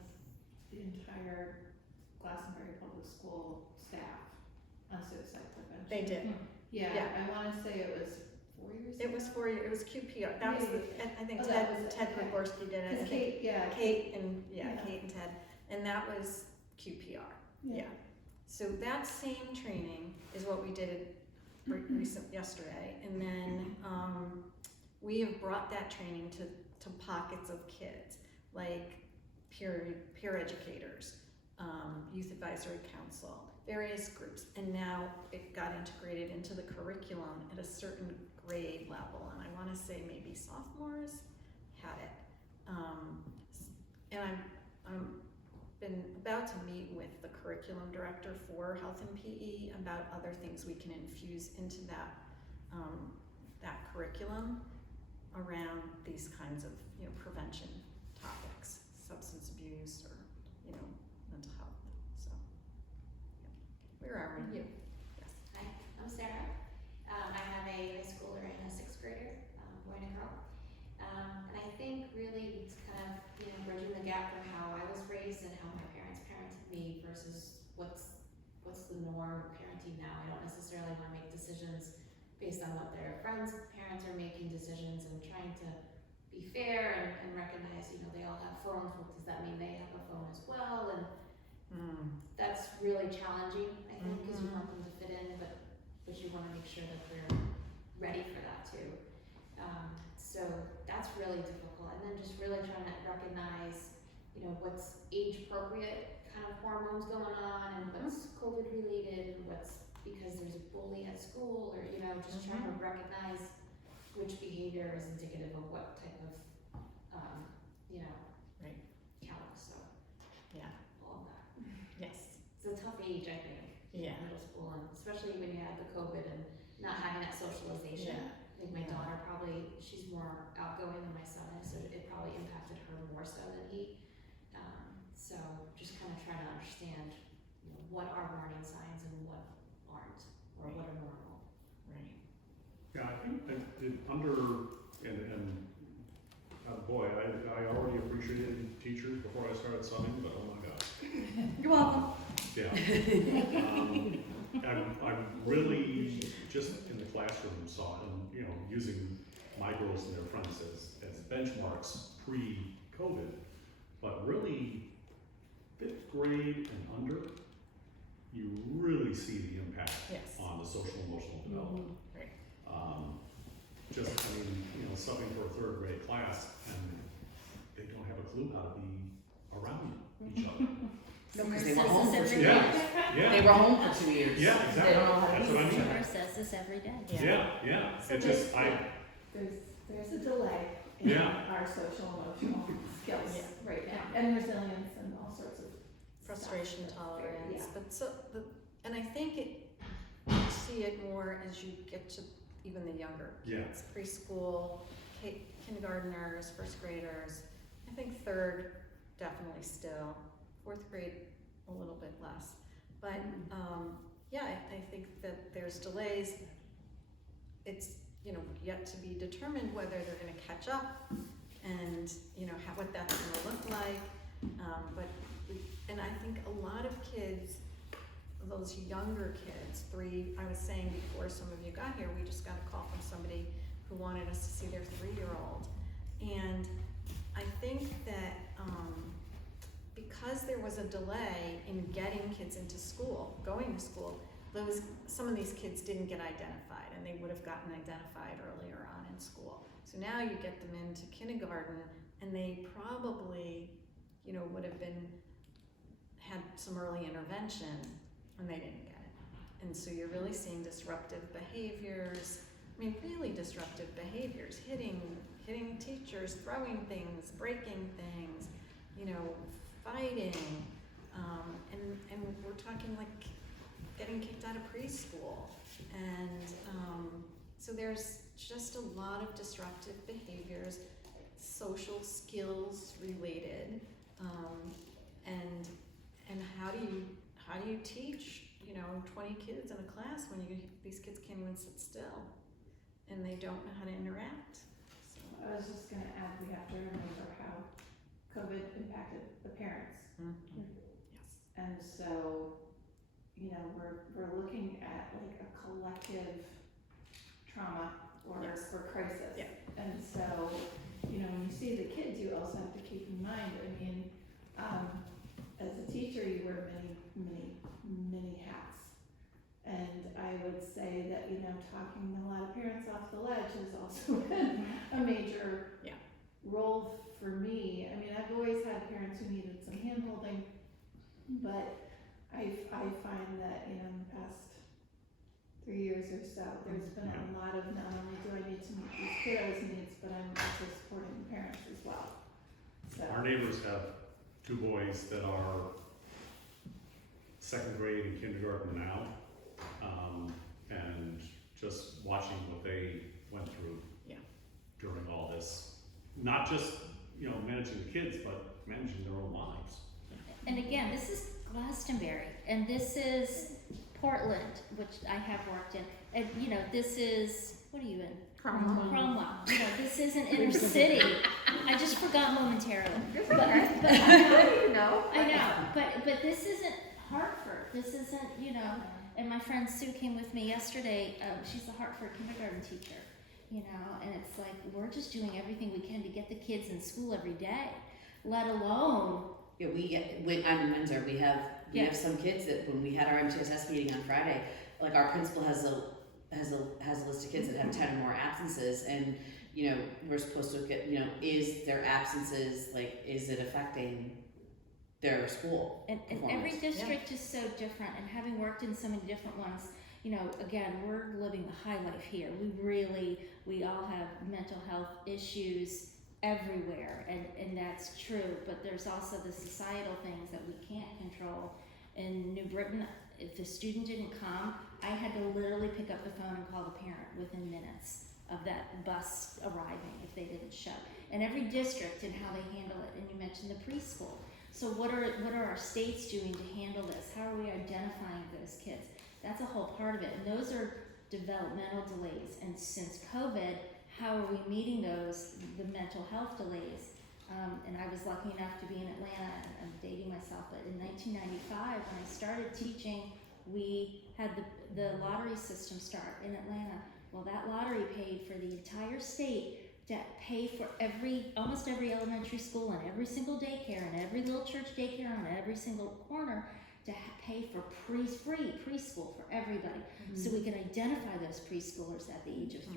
the entire Glastonbury Public School staff on suicide prevention. They did. Yeah, Yeah. I wanna say it was 4 years ago. It was it was QPR. That was I think Oh, that was it, Ted okay. Gregorski did it. I Cause think Kate, yeah. Kate and Yeah. Kate and Ted, and that was QPR. Yeah. So that same training is what we did yesterday, and then we have brought that training to pockets of kids, like peer educators, youth advisory council, various groups, and now it got integrated into the curriculum at a certain grade level, and I want to say maybe sophomores had it. And I'm been about to meet with the curriculum director for health and PE about other things we can infuse into that that curriculum around these kinds of prevention topics, substance abuse or mental health. So where are you? Yes. Hi, I'm Sarah. I have a high schooler and a 6th grader, boy and a girl. And I think really it's kind of, bridging the gap from how I was raised and how my parents parented me versus what's the norm of parenting now. I don't necessarily want to make decisions based on what their friends' parents are making decisions, and trying to be fair and recognize, they all have phones. Well, does that mean they have a phone as well? And that's really challenging, I think, because you want them to fit in, but you want to make sure that they're ready for that too. So that's really difficult. And then just really trying to recognize, what's age appropriate kind of hormones going on, and what's COVID related, and what's because there's a bully at school, or, just trying to recognize which behavior is indicative of what type of, Right. callus. So Yeah. all of that. Yes. It's a tough age, I think. Yeah. Middle school, and especially when you have the COVID and not having that socialization. Yeah. I think my daughter she's more outgoing than my son is, so it probably impacted her more so than he. So just kind of trying to understand, what are warning signs and what aren't, or what are normal. Right. Yeah, I think boy, I already appreciated teachers before I started subbing, but oh my God. You're welcome. Yeah. I'm really just in the classroom saw them, using my girls and their friends as benchmarks pre-COVID, but really 5th grade and under, you really see the impact Yes. on the social emotional development. Right. Subbing for a 3rd grade class, and they don't have a clue how to be around each other. Because they were Says home this for every 2 day. Yeah, They were home for 2 years. Yeah, They exactly. don't know how to That's be what I with each mean. other. Summer says this every day. yeah. So It just, There's a delay in Yeah. our social emotional skills Yeah. right now, and resilience and all sorts of Frustration stuff. tolerance, Yeah. but and I think you see it more as you get to even the younger Yeah. kids, preschool, kindergartners, 1st graders. I think 3rd definitely still, 4th grade a little bit less, but I think that there's delays. It's yet to be determined whether they're going to catch up, and what that's going to look like. And I think a lot of kids, those younger kids, I was saying before some of you got here, we just got a call from somebody who wanted us to see their 3-year-old. And I think that because there was a delay in getting kids into school, going to school, some of these kids didn't get identified, and they would have gotten identified earlier on in school. So now you get them into kindergarten, and they probably, would have had some early intervention and they didn't get it. And so you're really seeing disruptive behaviors, I mean, really disruptive behaviors, hitting teachers, throwing things, breaking things, you know, fighting, and we're talking like getting kicked out of preschool. And so there's just a lot of disruptive behaviors, social skills related, and how do you teach, you know, 20 kids in a class when these kids can't even sit still and they don't know how to interact. So. I was just gonna add, we have to remember how COVID impacted the parents. Yes. And so, you know, we're looking at like a collective trauma or Yes. crisis. Yeah. And so, you know, when you see the kids, you also have to keep in mind, I mean, as a teacher, you wear many hats. And I would say that, you know, talking a lot of parents off the ledge has also been a major role for me. I mean, I've always had parents who needed some hand-holding, but I find that, you know, in the past 3 years or so, there's been a lot of not only do I need to meet these kiddos' needs, but I'm also supporting the parents as well. So. Our neighbors have 2 boys that are 2nd grade and kindergarten now, and just watching what they went through during all this, not just, you know, managing the kids, but managing their own lives. And again, this is Glastonbury, and this is Portland, which I have worked in, and you know, this is, what are you in? Cromwell. You know, this isn't inner city. I just forgot momentarily. But I know, but this isn't Hartford. This isn't, you know, and my friend Sue came with me yesterday. She's a Hartford kindergarten teacher, you know, and it's like, we're just doing everything we can to get the kids in school every day, let alone. Yeah, I'm in Windsor. We have some kids that when we had our MTSS meeting on Friday, like our principal has a list of kids that have 10 or more absences, and you know, we're supposed to get, you know, is their absences, like, is it affecting their school? And every district is so different, and having worked in so many different ones, you know, again, we're living the high life here. We all have mental health issues everywhere, and that's true, but there's also the societal things that we can't control. In New Britain, if the student didn't come, I had to literally pick up the phone and call the parent within minutes of that bus arriving if they didn't show. And every district and how they handle it, and you mentioned the preschool. So what are our states doing to handle this? How are we identifying those kids? That's a whole part of it, and those are developmental delays. And since COVID, how are we meeting the mental health delays? And I was lucky enough to be in Atlanta, and I'm dating myself, but in 1995, when I started teaching, we had the lottery system start in Atlanta. Well, that lottery paid for the entire state to pay for almost every elementary school and every single daycare and every little church daycare on every single corner to pay for free preschool for everybody. So we can identify those preschoolers at the age of 3.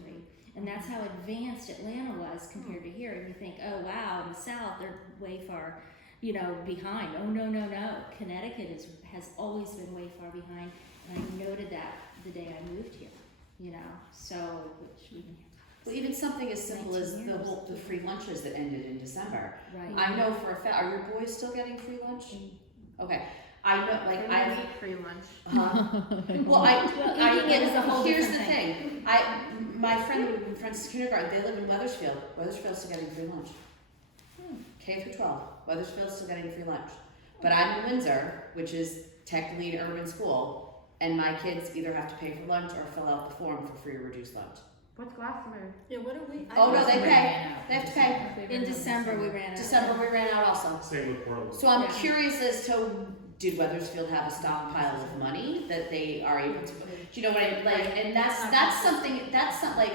And that's how advanced Atlanta was compared to here. And you think, oh wow, in the South, they're way far, you know, behind. Oh no. Connecticut has always been way far behind. And I noted that the day I moved here, you know, so, which we've been here. Well, even something as simple as 19 years. the free lunches that ended in December. Right. I know for a fact, are your boys still getting free lunch? Okay. I know, like, I eat free lunch. Well, eating it is a whole here's different the thing. My friend who we've been friends since kindergarten, they live in Weathersfield. Weathersfield's still getting free lunch. K through 12. Weathersfield's still getting free lunch. But I'm in Windsor, which is technically an urban school, and my kids either have to pay for lunch or fill out the form for free or reduced lunch. What's Glastonbury? Yeah, what are we? Oh no, they pay. They have to pay. In December, we ran out. December we ran out also. Same with Portland. So I'm curious as to, did Weathersfield have a stockpile of money that they are able to, do you know what I, like, and that's something, that's not like,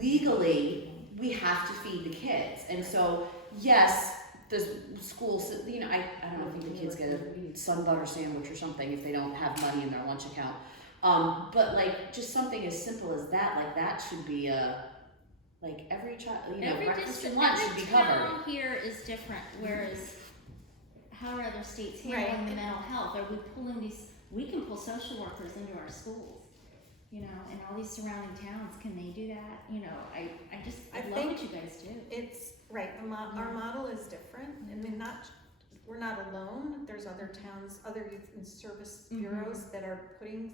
legally, we have to feed the kids, and so, yes, the schools, you know, I don't know if the kids get a sun butter sandwich or something if they don't have money in their lunch account, but like, just something as simple as that, like, that should be like, every child, you know, breakfast and lunch should be covered. Every town here is different, whereas how are other states handling the mental health? Are we pulling these we can pull social workers into our schools, you know, and all these surrounding towns, can they do that? You know, I love think what you guys do. It's, right, our model is different. I mean, we're not alone. There's other towns, other youth and service bureaus that are putting,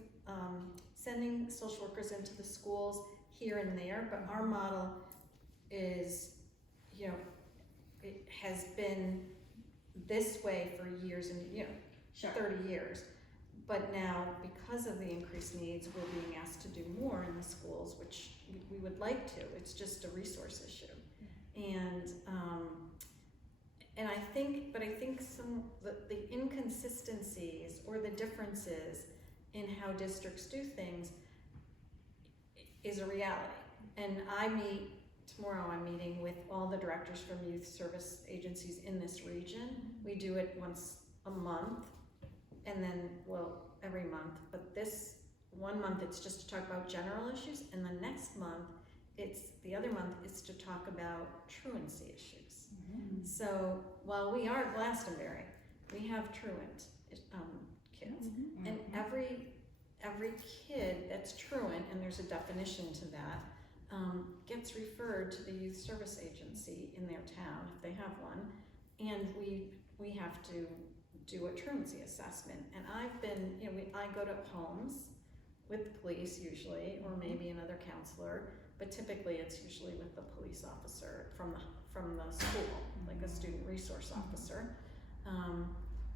sending social workers into the schools here and there, but our model is, you know, it has been this way for years and, you know, Sure. 30 years. But now, because of the increased needs, we're being asked to do more in the schools, which we would like to. It's just a resource issue. And I think the inconsistencies or the differences in how districts do things is a reality. And tomorrow I'm meeting with all the directors from youth service agencies in this region. We do it once a month, and then, every month, but this one month it's just to talk about general issues, and the next month, the other month is to talk about truancy issues. So while we are Glastonbury, we have truant kids, and every kid that's truant, and there's a definition to that, gets referred to the youth service agency in their town if they have one, and we have to do a truancy assessment. And I've been, you know, I go to homes with the police usually, or maybe another counselor, but typically it's usually with the police officer from the school, like a student resource officer.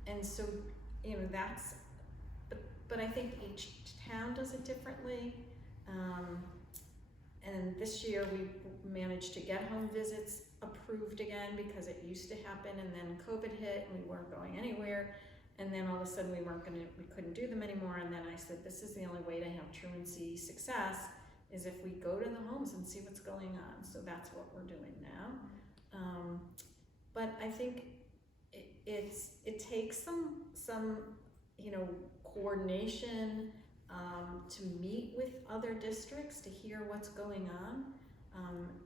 And so, you know, but I think each town does it differently. And this year we managed to get home visits approved again, because it used to happen, and then COVID hit and we weren't going anywhere, and then all of a sudden we couldn't do them anymore. And then I said, this is the only way to have truancy success, is if we go to the homes and see what's going on. So that's what we're doing now. But I think it takes some you know, coordination to meet with other districts to hear what's going on.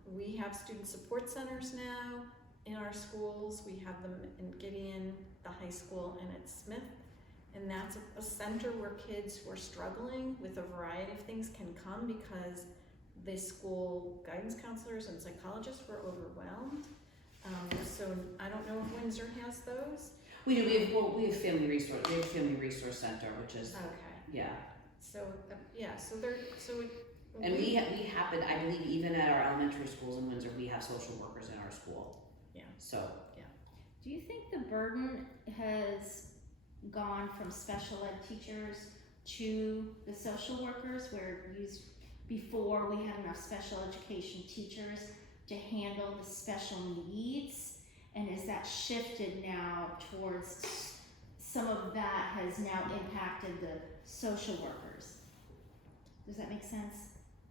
We have student support centers now in our schools. We have them in Gideon, the high school, and at Smith. And that's a center where kids who are struggling with a variety of things can come, because the school guidance counselors and psychologists were overwhelmed. So I don't know if Windsor has those. We do. We have family resource. We have family resource center, which is Okay. yeah. So And we happen, I believe, even at our elementary schools in Windsor, we have social workers in our school. Yeah. So. Do you think the burden has gone from special ed teachers to the social workers, where before we had enough special education teachers to handle the special needs, and has that shifted now towards some of that has now impacted the social workers? Does that make sense?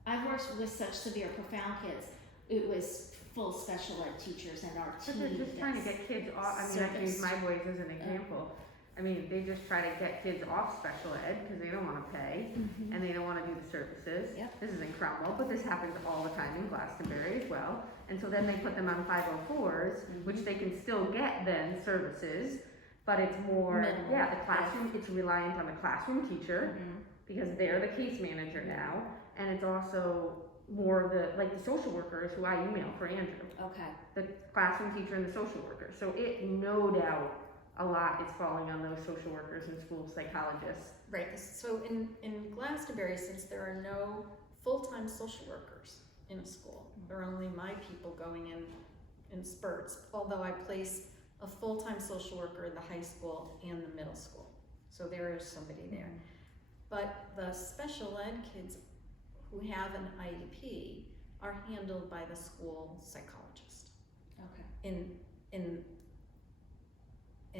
I've worked with such severe, profound kids. It was full special ed teachers and our But team. they're just trying to get kids off. I mean, I can use my boys as an example. I mean, they just try to get kids off special ed because they don't want to pay and they don't want to do the services. Yep. This is in Cromwell, but this happens all the time in Glastonbury as well. And so then they put them on 504s, which they can still get then services, but it's more, Minimal. the classroom, it's reliant on the classroom teacher because they're the case manager now. And it's also more the social workers who I email for Andrew, Okay. the classroom teacher and the social worker. So it no doubt a lot is falling on those social workers and school psychologists. Right, so in Glastonbury, since there are no full-time social workers in a school, there are only my people going in spurts, although I place a full-time social worker in the high school and the middle school. So there is somebody there. But the special ed kids who have an IEP are handled by the school psychologist Okay.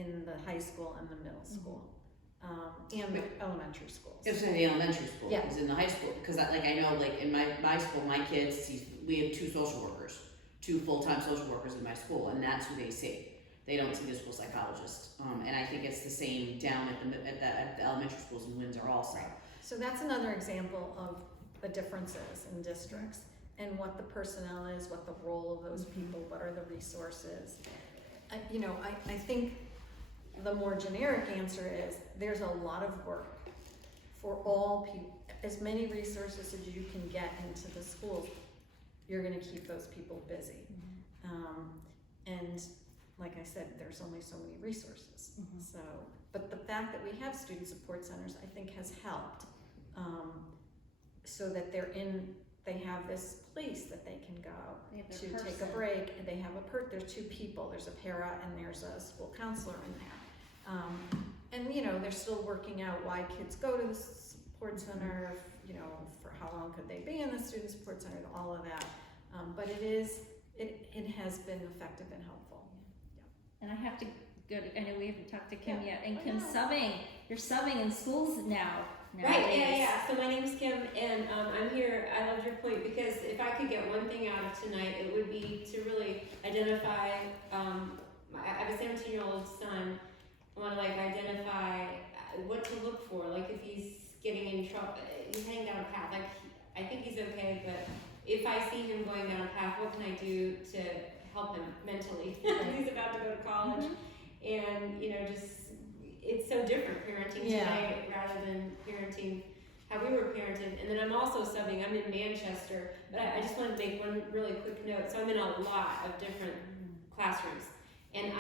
in the high school and the middle school, and the elementary schools. If in the elementary school, Yeah. is in the high school, because I know, like in my school, my kids we have 2 social workers, 2 full-time social workers in my school, and that's who they see. They don't see the school psychologist, and I think it's the same down at the elementary schools in Windsor also. Right. So that's another example of the differences in districts and what the personnel is, what the role of those people, what are the resources. I think the more generic answer is, there's a lot of work for all people, as many resources as you can get into the schools, you're gonna keep those people busy. And like I said, there's only so many resources. So, but the fact that we have student support centers, I think has helped, so that they have this place that they can go They have to their take a person. break, and they have there's two people, there's a para and there's a school counselor in there. And you know, they're still working out why kids go to the support center, you know, for how long could they be in the student support center, all of that. But it has been effective and helpful. And I have to go to, I know we haven't talked to Kim Yeah, yet, and I Kim's know. subbing, you're subbing in schools now, Right, nowadays. yeah. So my name's Kim, and I'm here. I loved your point because if I could get one thing out of tonight, it would be to really identify. I have a 17-year-old son. I want to like identify what to look for. Like if he's getting in trouble, he's heading down a path. Like I think he's okay, but if I see him going down a path, what can I do to help him mentally? He's about to go to college, and you know, just it's so different parenting today rather than parenting how we were parented. And then I'm also subbing. I'm in Manchester, but I just want to make one really quick note. So I'm in a lot of different classrooms, and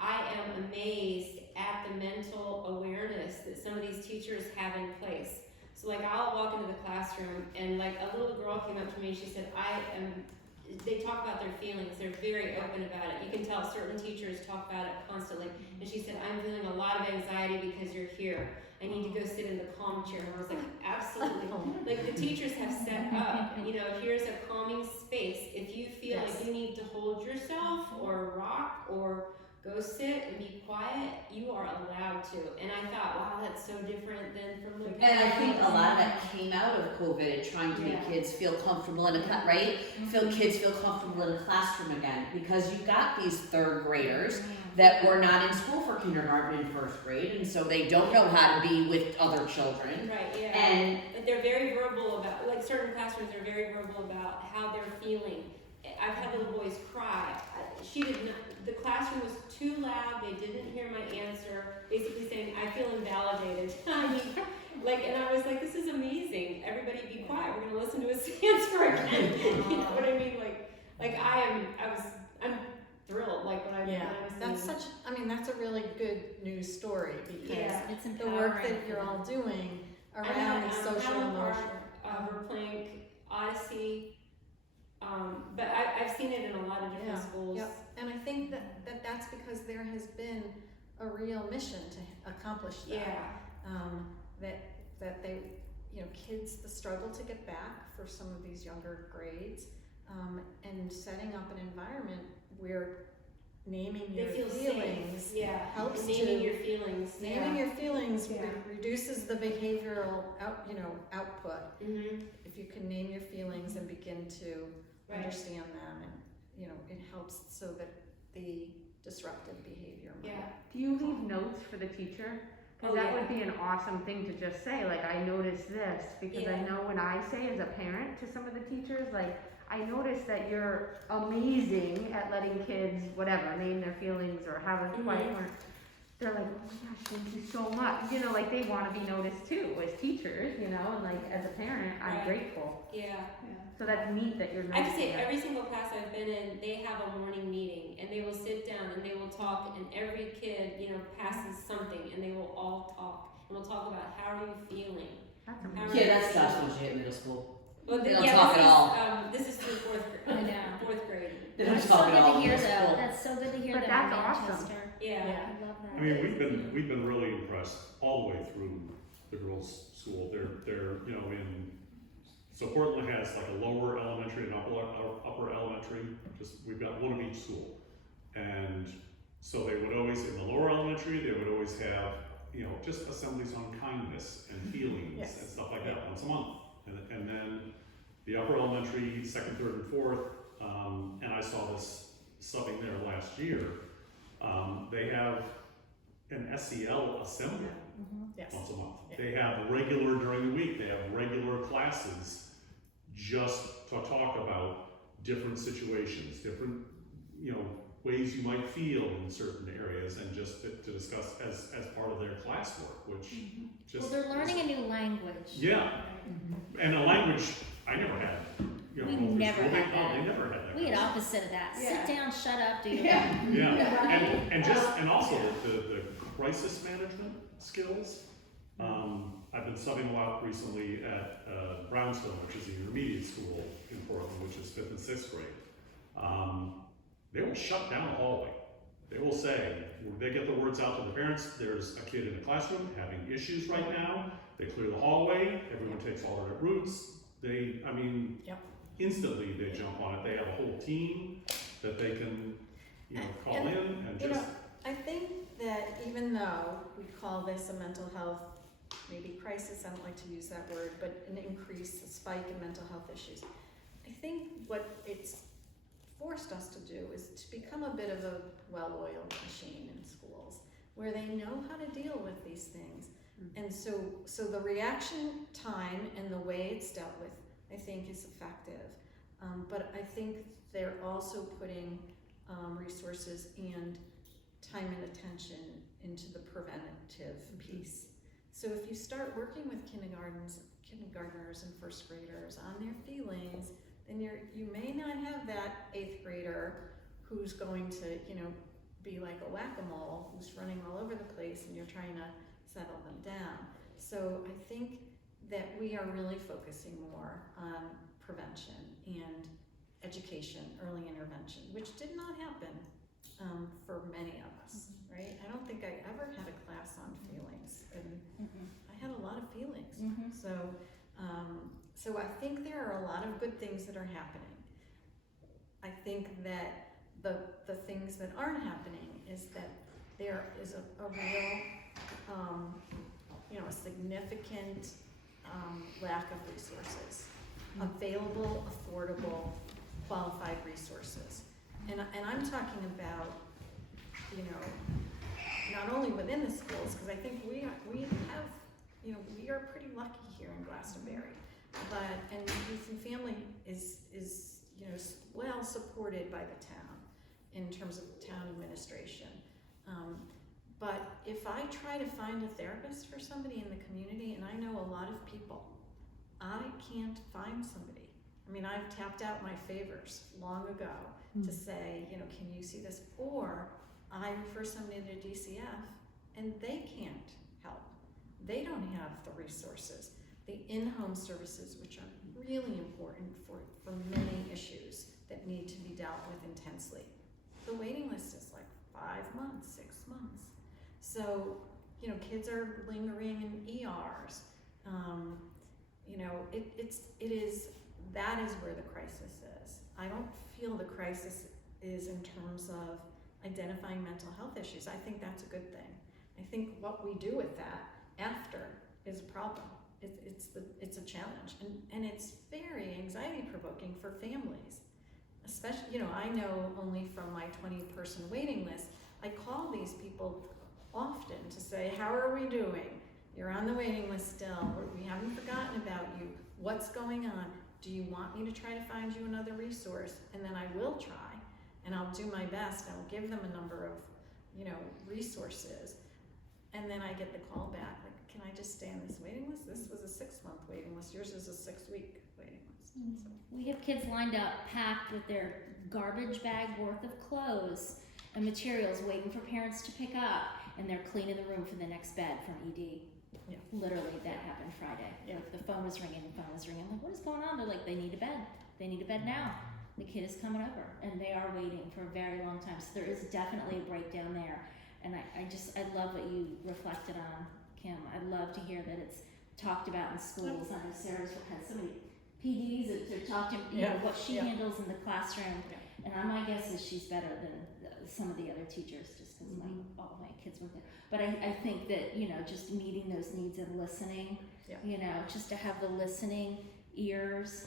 I am amazed at the mental awareness that some of these teachers have in place. So like I'll walk into the classroom and like a little girl came up to me and she said, they talk about their feelings, they're very open about it. You can tell certain teachers talk about it constantly. And she said, I'm feeling a lot of anxiety because you're here. I need to go sit in the calm chair. And I was like, absolutely. Like the teachers have set up, you know, here's a calming space. If you feel like you need to hold yourself or rock or go sit and be quiet, you are allowed to. And I thought, wow, that's so different than from like. And I think a lot of that came out of COVID and trying to make kids feel comfortable in a right? Kids feel comfortable in a classroom again, because you got these third graders that were not in school for kindergarten and first grade, and so they don't know how to be with other children. Right, yeah. And But they're very verbal about, like certain classrooms are very verbal about how they're feeling. I've had little boys cry. She did not, the classroom was too loud, they didn't hear my answer, basically saying, I feel invalidated. And I was like, this is amazing. Everybody be quiet, we're gonna listen to his answer again. You know what I mean? I'm thrilled, like when I was that's seeing- that's a really good news story, because It's the work empowering that for you're them. all doing I around know, social Highland Park, emotional. Verplank, Odyssey, but I've seen it in a lot of different schools. Yep. And I think that's because there has been a real mission to accomplish that. Yeah. That they, you know, kids, the struggle to get back for some of these younger grades, and setting up an environment where naming They your feel feelings safe. Yeah. helps Naming to your feelings. naming your feelings Yeah. reduces the behavioral output. Mm-hmm. If you can name your feelings and begin to Right. understand them, and you know, it helps so that the disruptive behavior might. Yeah. Do you leave notes for the teacher? Because that would be an awesome thing to just say, like, I noticed this, because I know when I say as a parent to some of the teachers, like, I noticed that you're amazing at letting kids, whatever, name their feelings or have a quiet corner. They're like, oh my gosh, thank you so much. You know, like, they want to be noticed too as teachers, you know, and like, as a parent, I'm Right. grateful. Yeah. So that's neat that you're I have to say, noticing that. every single class I've been in, they have a morning meeting, and they will sit down and they will talk, and every kid, you know, passes something, and they will all talk, and we'll talk about how are you feeling. That's How amazing. are yeah, you that stuff's feeling? when you hit middle school. Well, They don't talk at all. This is through fourth grade. I know. Fourth grade. They don't That's talk so at good all to in hear middle though, school. that's so good to hear But that in that's awesome. Manchester. Yeah. I love that. I mean, we've been really impressed all the way through the girls' school. They're you know so Portland has like a lower elementary and upper elementary. We've got one of each school, and so they would always in the lower elementary they would always have just assemblies on kindness and feelings and stuff like that once a month, and then the upper elementary, second, third, and fourth, and I saw this subbing there last year. They have an SEL assembly Yes. once a month. They have regular during the week. They have regular classes just to talk about different situations, different ways you might feel in certain areas, and just to discuss as part of their classwork, which just. Well, they're learning a new language. Yeah, and a language I never had. You know, We going through never school, had that. They never had that. We had opposite of that. Yeah. Sit down, shut up, do your Yeah. work. Yeah, and also the crisis management skills. I've been subbing a lot recently at Brownstone, which is the intermediate school in Portland, which is 5th and 6th grade. They will shut down the hallway. They will say, they get the words out to the parents, there's a kid in the classroom having issues right now. They clear the hallway, everyone takes alternate routes. Instantly they jump on it. They have a whole team that they can, call in and You just. know, I think that even though we call this a mental health, maybe crisis, I don't like to use that word, but an increase, a spike in mental health issues, I think what it's forced us to do is to become a bit of a well-oiled machine in schools, where they know how to deal with these things. And so the reaction time and the way it's dealt with, I think, is effective. But I think they're also putting resources and time and attention into the preventative piece. So if you start working with kindergartners and first graders on their feelings, then you may not have that 8th grader who's going to, be like a whack-a-mole, who's running all over the place, and you're trying to settle them down. So I think that we are really focusing more on prevention and education, early intervention, which did not happen for many of us, right? I don't think I ever had a class on feelings, and I had a lot of feelings. So I think there are a lot of good things that are happening. I think that the things that aren't happening is that there is a real, a significant lack of resources, available, affordable, qualified resources. And I'm talking about, not only within the schools, because I think we have, we are pretty lucky here in Glastonbury, and youth and family is well supported by the town in terms of town administration. But if I try to find a therapist for somebody in the community, and I know a lot of people, I can't find somebody. I mean, I've tapped out my favors long ago to say, can you see this? Or I refer somebody to DCF and they can't help. They don't have the resources. The in-home services, which are really important for many issues that need to be dealt with intensely. The waiting list is like 5 months, 6 months. So, kids are lingering in ERs. That is where the crisis is. I don't feel the crisis is in terms of identifying mental health issues. I think that's a good thing. I think what we do with that after is a problem. It's a challenge, and it's very anxiety provoking for families. Especially, I know only from my 20-person waiting list, I call these people often to say, how are we doing? You're on the waiting list still. We haven't forgotten about you. What's going on? Do you want me to try to find you another resource? And then I will try, and I'll do my best. I'll give them a number of, resources. And then I get the call back, like, can I just stay on this waiting list? This was a 6-month waiting list. Yours is a 6-week waiting list. So. We have kids lined up, packed with their garbage bag worth of clothes and materials, waiting for parents to pick up, and they're cleaning the room for the next bed from ED. Yeah. Literally, that happened Friday. Yeah. Like, the phone was ringing. I'm like, what is going on? They're like, they need a bed. They need a bed now. The kid is coming over, and they are waiting for a very long time. So there is definitely a breakdown there. And I love what you reflected on, Kim. I love to hear that it's talked about in schools. I know Sarah's had so many PDs to talk to, what she handles in the classroom. Yeah. And my guess is she's better than some of the other teachers, just because all my kids went there. But I think that, just meeting those needs of listening, just to have the listening ears,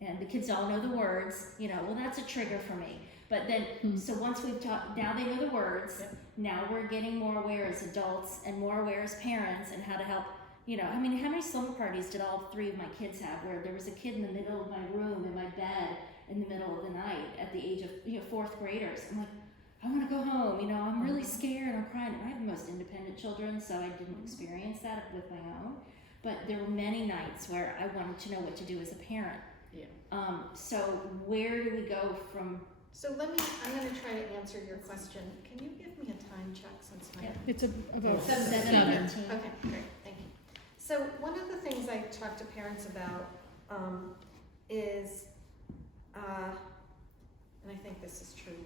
and the kids all know the words, well, that's a trigger for me. But then, so once we've taught, now they know the words, now we're getting more aware as adults and more aware as parents and how to help, how many slumber parties did all 3 of my kids have, where there was a kid in the middle of my room in my bed in the middle of the night at the age of, you know, 4th graders. I'm like, I want to go home, you know, I'm really scared, I'm crying. I have the most independent children, so I didn't experience that with my own. But there were many nights where I wanted to know what to do as a parent. Yeah. So where do we go from? So I'm gonna try to answer your question. Can you give me a time check since my. Yeah. It's about 7:18. Okay, great, thank you. So one of the things I talk to parents about is, and I think this is true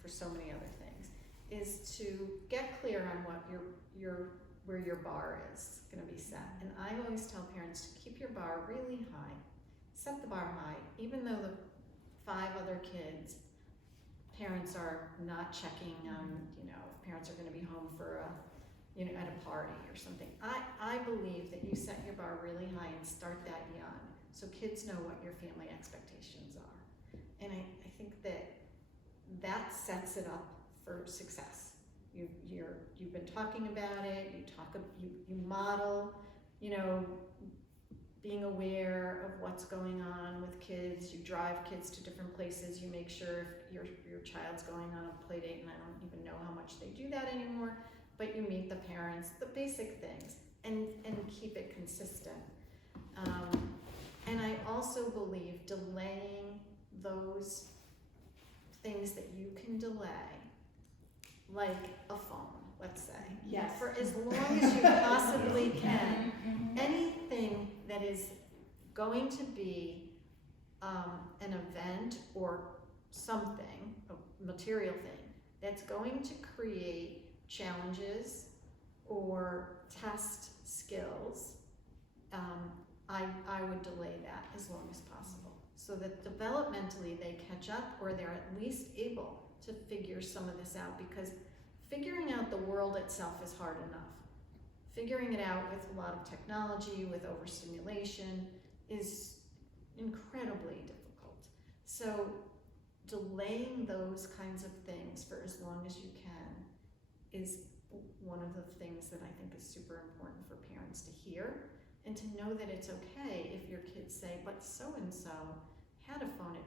for so many other things, is to get clear on what where your bar is gonna be set. And I always tell parents to keep your bar really high. Set the bar high, even though the 5 other kids, parents are not checking on, you know, parents are gonna be home for at a party or something. I believe that you set your bar really high and start that young, so kids know what your family expectations are. And I think that sets it up for success. You've been talking about it, you model, you know, being aware of what's going on with kids, you drive kids to different places, you make sure if your child's going on a play date, and I don't even know how much they do that anymore, but you meet the parents, the basic things, and keep it consistent. And I also believe delaying those things that you can delay, like a phone, let's say. Yes. For as long as you possibly can. Anything that is going to be an event or something, a material thing, that's going to create challenges or test skills, I would delay that as long as possible, so that developmentally they catch up, or they're at least able to figure some of this out, because figuring out the world itself is hard enough. Figuring it out with a lot of technology, with overstimulation, is incredibly difficult. So delaying those kinds of things for as long as you can is one of the things that I think is super important for parents to hear, and to know that it's okay if your kids say, but so-and-so had a phone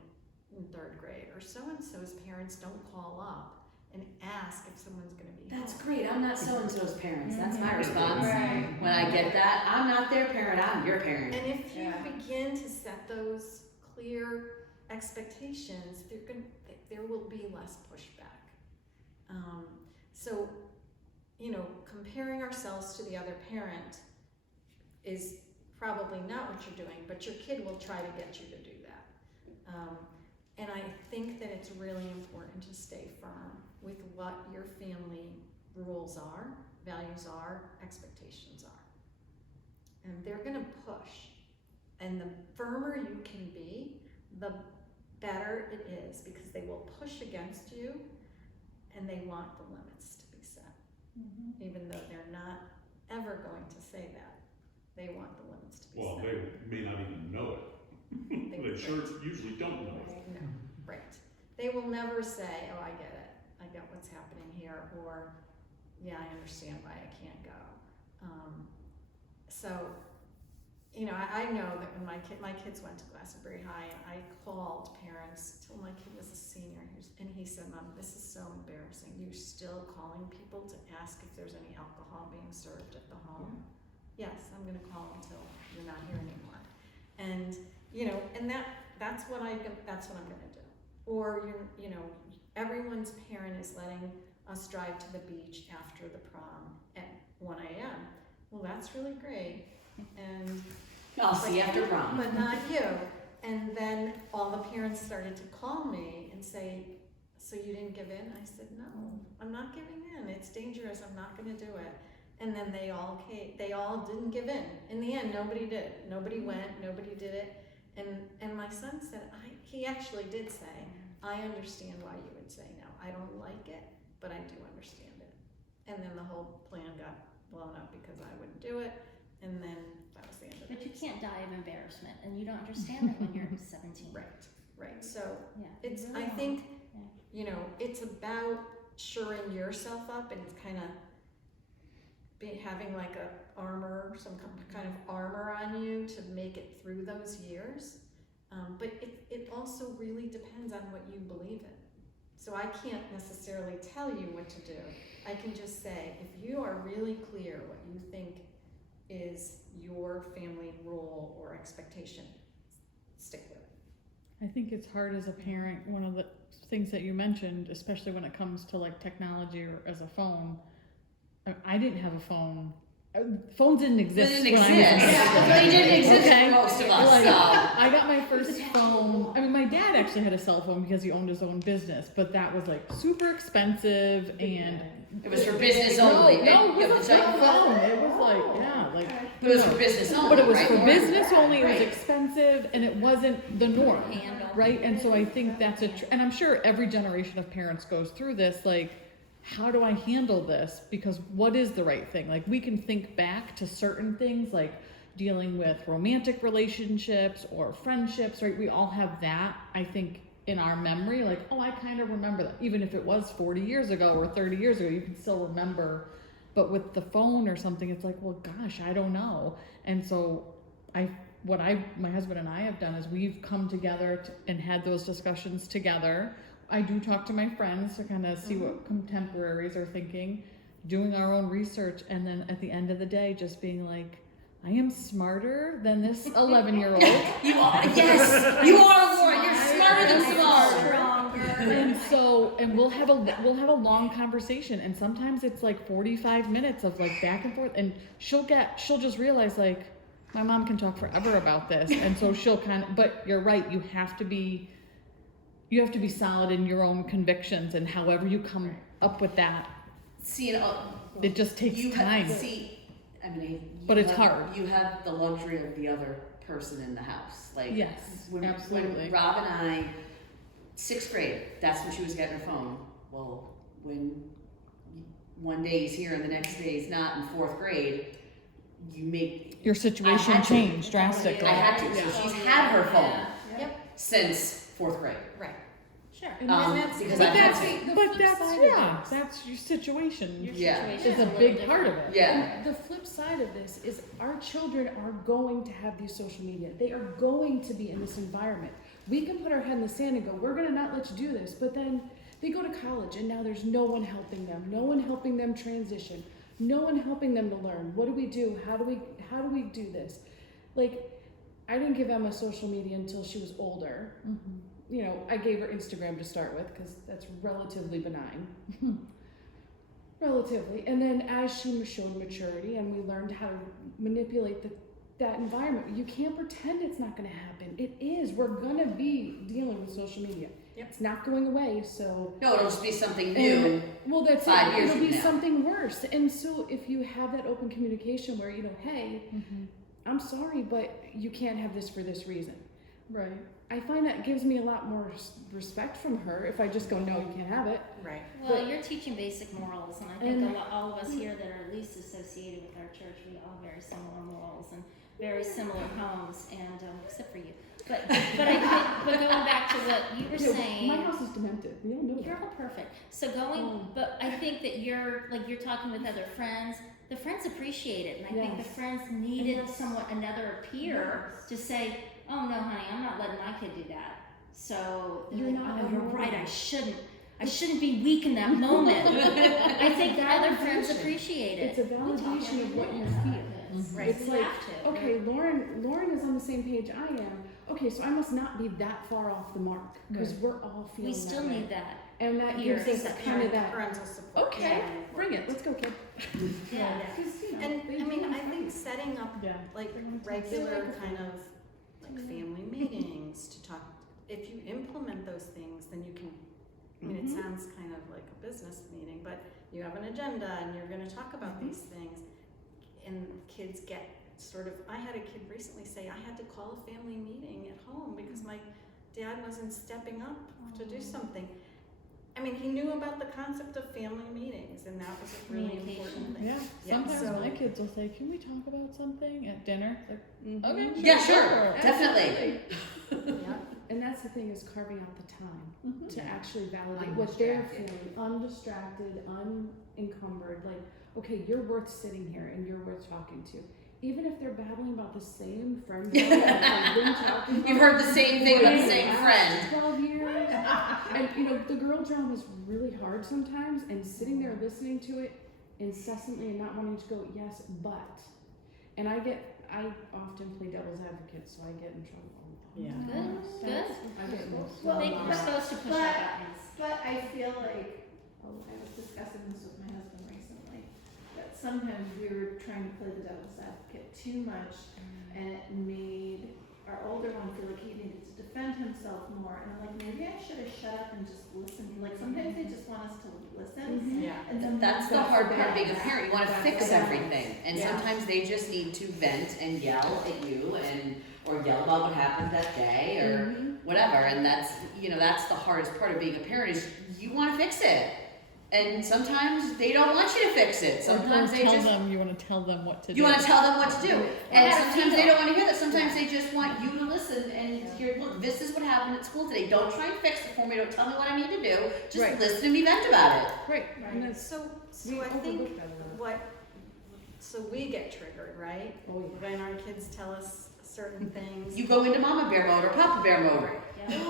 in 3rd grade, or so-and-so's parents don't call up and ask if someone's gonna be That's home. great. I'm not so-and-so's parents. That's my response. Right. When I get that, I'm not their parent, I'm your parent. And if you begin to set those clear expectations, there will be less pushback. So, you know, comparing ourselves to the other parent is probably not what you're doing, but your kid will try to get you to do that. And I think that it's really important to stay firm with what your family rules are, values are, expectations are. And they're gonna push. And the firmer you can be, the better it is, because they will push against you, and they want the limits to be set. Even though they're not ever going to say that. They want the limits to be Well, set. they may not even know it. They sure usually don't know it. No, right. They will never say, oh, I get it. I get what's happening here, or, yeah, I understand why I can't go. So, you know, I know that when my kids went to Glastonbury High, and I called parents till my kid was a senior, and he said, Mom, this is so embarrassing. You're still calling people to ask if there's any alcohol being served at the home? Yes, I'm gonna call until you're not here anymore. And, you know, and that's what I'm gonna do. Or, you know, everyone's parent is letting us drive to the beach after the prom at 1 a.m. Well, that's really great. And I'll see you after prom. but not you. And then all the parents started to call me and say, so you didn't give in? I said, no, I'm not giving in. It's dangerous. I'm not gonna do it. And then they all didn't give in. In the end, nobody did. Nobody went, nobody did it. And my son said, he actually did say, I understand why you would say no. I don't like it, but I do understand it. And then the whole plan got blown up because I wouldn't do it. And then that was the end of it. But you can't die of embarrassment, and you don't understand that when you're 17. Right. So Yeah. it's, you really I think, don't. you know, it's about shoring yourself up and kind of having like a armor, some kind of armor on you to make it through those years. But it also really depends on what you believe in. So I can't necessarily tell you what to do. I can just say, if you are really clear what you think is your family role or expectation, stick with it. I think it's hard as a parent. One of the things that you mentioned, especially when it comes to like technology or as a phone, I didn't have a phone. Phones didn't exist They didn't when I was in exist. high school. They didn't exist Okay. for most of us, Like, so. I got my first phone. I mean, my dad actually had a cell phone because he owned his own business, but that was like super expensive and. It was for business only. No, it was a like- cell phone. It was like, yeah, like. But it was for business only, But it was right, for Lauren? business only, it was Right. expensive, and it wasn't the norm, Handle. right? And so I think that's and I'm sure every generation of parents goes through this, like, how do I handle this? Because what is the right thing? Like, we can think back to certain things, like dealing with romantic relationships or friendships, right? We all have that, I think, in our memory, like, oh, I kind of remember that. Even if it was 40 years ago or 30 years ago, you can still remember. But with the phone or something, it's like, well, gosh, I don't know. And so my husband and I have done is we've come together and had those discussions together. I do talk to my friends to kind of see what contemporaries are thinking, doing our own research, and then at the end of the day, just being like, I am smarter than this 11-year-old. You are, yes, you are, Lauren. You're smarter than smart. And we'll have a long conversation, and sometimes it's like 45 minutes of like back and forth, and she'll just realize like, my mom can talk forever about this, and so she'll but you're right, you have to be solid in your own convictions, and however you come up with that, See, it just takes time. But it's hard. You have the luxury of the other person in the house. Like, Yes, when absolutely. Rob and I, 6th grade, that's when she was getting her phone. Well, when one day he's here and the next day he's not in 4th grade, Your I situation had to. changed drastically. I had to. So she's had her phone Yeah. since 4th grade. Right. Sure. And Because But I've had that's to. that's your situation. Your Yeah. situation Is a little big different. part of it. Yeah. And the flip side of this is our children are going to have these social media. They are going to be in this environment. We can put our head in the sand and go, we're going to not let you do this. But then they go to college and now there's no one helping them. No one helping them transition. No one helping them to learn. What do we do? How do we do this? Like, I didn't give Emma social media until she was older. Mhm. You know, I gave her Instagram to start with because that's relatively benign. Relatively. And then as she showed maturity and we learned how to manipulate that environment, you can't pretend it's not going to happen. It is. We're going to be dealing with social media. Yep. It's not going away, so... No, it'll just be something new. Well, that's 5 it. years It'll from be now. something worse. And so if you have that open communication where, you know, hey, I'm sorry, but you can't have this for this reason. Right. I find that gives me a lot more respect from her if I just go, no, you can't have it. Right. Well, you're teaching basic morals, and I think And- all of us here that are at least associated with our church, we all have very similar morals and very similar homes, and except for you. But I think, but going back to what you were saying, My house is demented. We all know you're that. all perfect. So but I think that you're talking with other friends. The friends appreciate it, and I think the Yes. friends needed another peer to say, "Oh no, honey, I'm not letting my kid do that." So You're not Oh, you're alone. right. I shouldn't be weak in that moment. I think that other friends appreciate it. It's a validation of what you feel. Right. It's We like, have to. okay, Lauren is on the same page I am. Okay, so I must not be that far off the mark because we're all feeling We still that way. need that. And that Here. gives us kind of that. Parental support. Okay, Yeah. bring it. Let's go, kid. Yeah. 'Cause, you know, And they I mean, do I fun. think setting up Yeah. like regular kind of like family meetings to talk, if you implement those things, then you can, I mean, it sounds kind of like a business meeting, but you have an agenda and you're gonna talk about these things. And kids get sort of, I had a kid recently say, I had to call a family meeting at home because my dad wasn't stepping up to do something. I mean, he knew about the concept of family meetings, and that was a really important thing. Yeah. Yeah, Sometimes so- my kids will say, "Can we talk about something at dinner?" It's like, okay, Yeah, sure. go for it." Definitely. Yeah. And that's the thing is carving out the time to actually validate Undistracted. what they're feeling, undistracted, unencumbered. Like, okay, you're worth sitting here and you're worth talking to. even if they're babbling about the same friend, that they've been talking about You've heard the same thing about the for same last friend. 12 years. And you know, the girl drama is really hard sometimes, and sitting there listening to it incessantly and not wanting to go, yes, but. And I often play devil's advocate, so I get in trouble all the time. Good, good. I get most Well, I think we're supposed to push our buttons. But I feel like, I was discussing this with my husband recently, that sometimes we were trying to play the devil's advocate too much, and it made our older one feel like he needed to defend himself more, and I'm like, maybe I should have shut up and just listened. Like, sometimes they just want us to listen, Yeah. and sometimes That's the hard part of being a bad. parent. You want to fix everything, and Yeah. sometimes they just need to vent and yell at you, or yell about what happened that day, or whatever. And that's the hardest part of being a parent is you want to fix it, and sometimes they don't want you to fix it. Sometimes they just you want to tell them what to do. you want to tell them what to do, and how to sometimes they feel. don't want to hear that. Sometimes they just want you to listen and hear, look, this is what happened at school today. Don't try and fix it for me. Don't tell me what I need to do. Just Right. listen to me vent about it. Right, and that's, So we I think overlook that a lot. so we get triggered, right? Oh, yeah. When our kids tell us certain things. You go into Mama Bear mode or Papa Bear mode.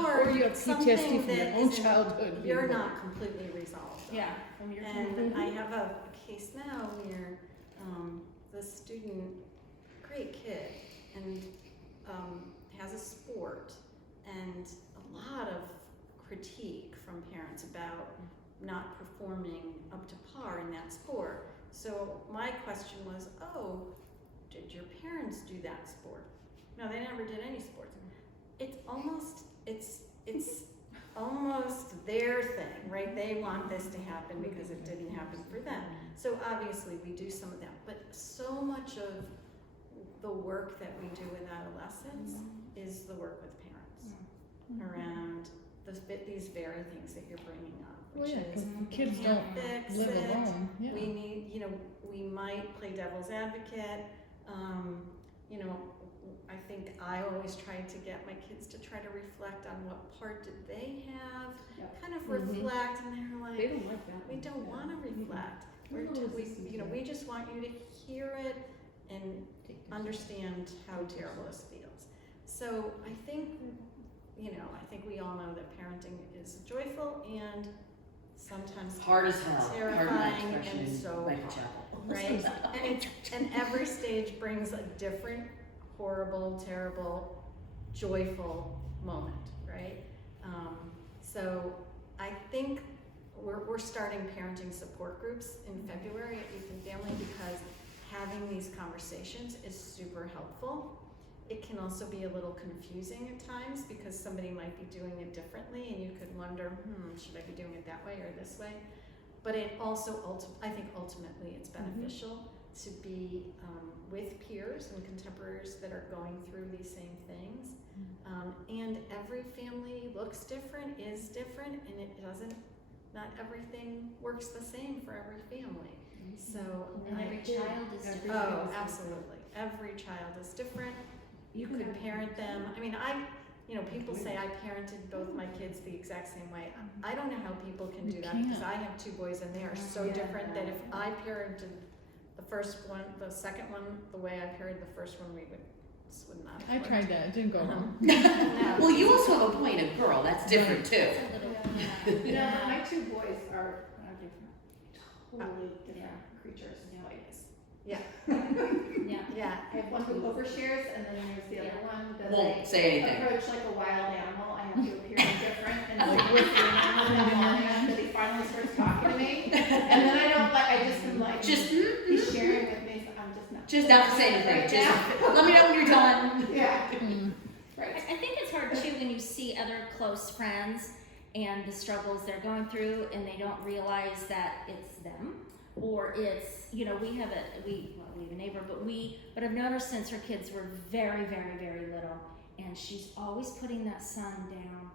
Or you have something PTSD from your that own isn't- childhood. You're not completely resolved. Yeah, from your And I have a case now where the student, great kid, and has a sport, and a lot of critique from parents about not performing up to par in that sport. So my question was, oh, did your parents do that sport? No, they never did any sports. It's almost their thing, right? They want this to happen because it didn't happen for them. So obviously we do some of that, but so much of the work that we do with adolescents is the work with parents around these very things that you're bringing up, Well, which yeah, is 'cause kids can't don't fix live it. alone. Yeah. We need, we might play devil's advocate. I think I always try to get my kids to try to reflect on what part did they have, Yep. kind of reflect, and they're like, They don't like that. we don't want to reflect. We're We're a little we, resistant you know, to we just want you to hear it and understand how terrible this feels. So I think, we all know that parenting is joyful and sometimes Hard as hell. Pardon that terrifying expression and in so Michael hard, Chapel. right? And every stage brings a different horrible, terrible, joyful moment, right? So I think we're starting parenting support groups in February at Youth and Family because having these conversations is super helpful. It can also be a little confusing at times because somebody might be doing it differently and you could wonder, should I be doing it that way or this way? But it also, I think ultimately it's beneficial to be with peers and contemporaries that are going through these same things. And every family looks different, is different, and not everything works the same for every family. So, And every child is different. oh, absolutely. Every child is different. You could parent them. I mean, people say I parented both my kids the exact same way. I don't know how people can do You that because can't. I have two boys and they are so different that if I parented the second one, the way I parented the first one, this would not have I worked. tried that. It didn't go well. No. Well, you also have a boy and a girl. That's different too. My two boys are totally different creatures. Yeah. Yeah. Yeah. I have one who overshares, and then there's the other one that Won't I say anything. approach like a wild animal. I have to appear indifferent and like with the animal and long enough that he finally starts talking to me. And then I just am like, Just, he's sharing with me, so I'm just not. just not to say anything. Right Just now. let me know when you're done. Yeah, Mm. right. I think it's hard too when you see other close friends and the struggles they're going through and they don't realize that it's them or it's, we have a neighbor, but I've noticed since her kids were very, very, very little and she's always putting that son down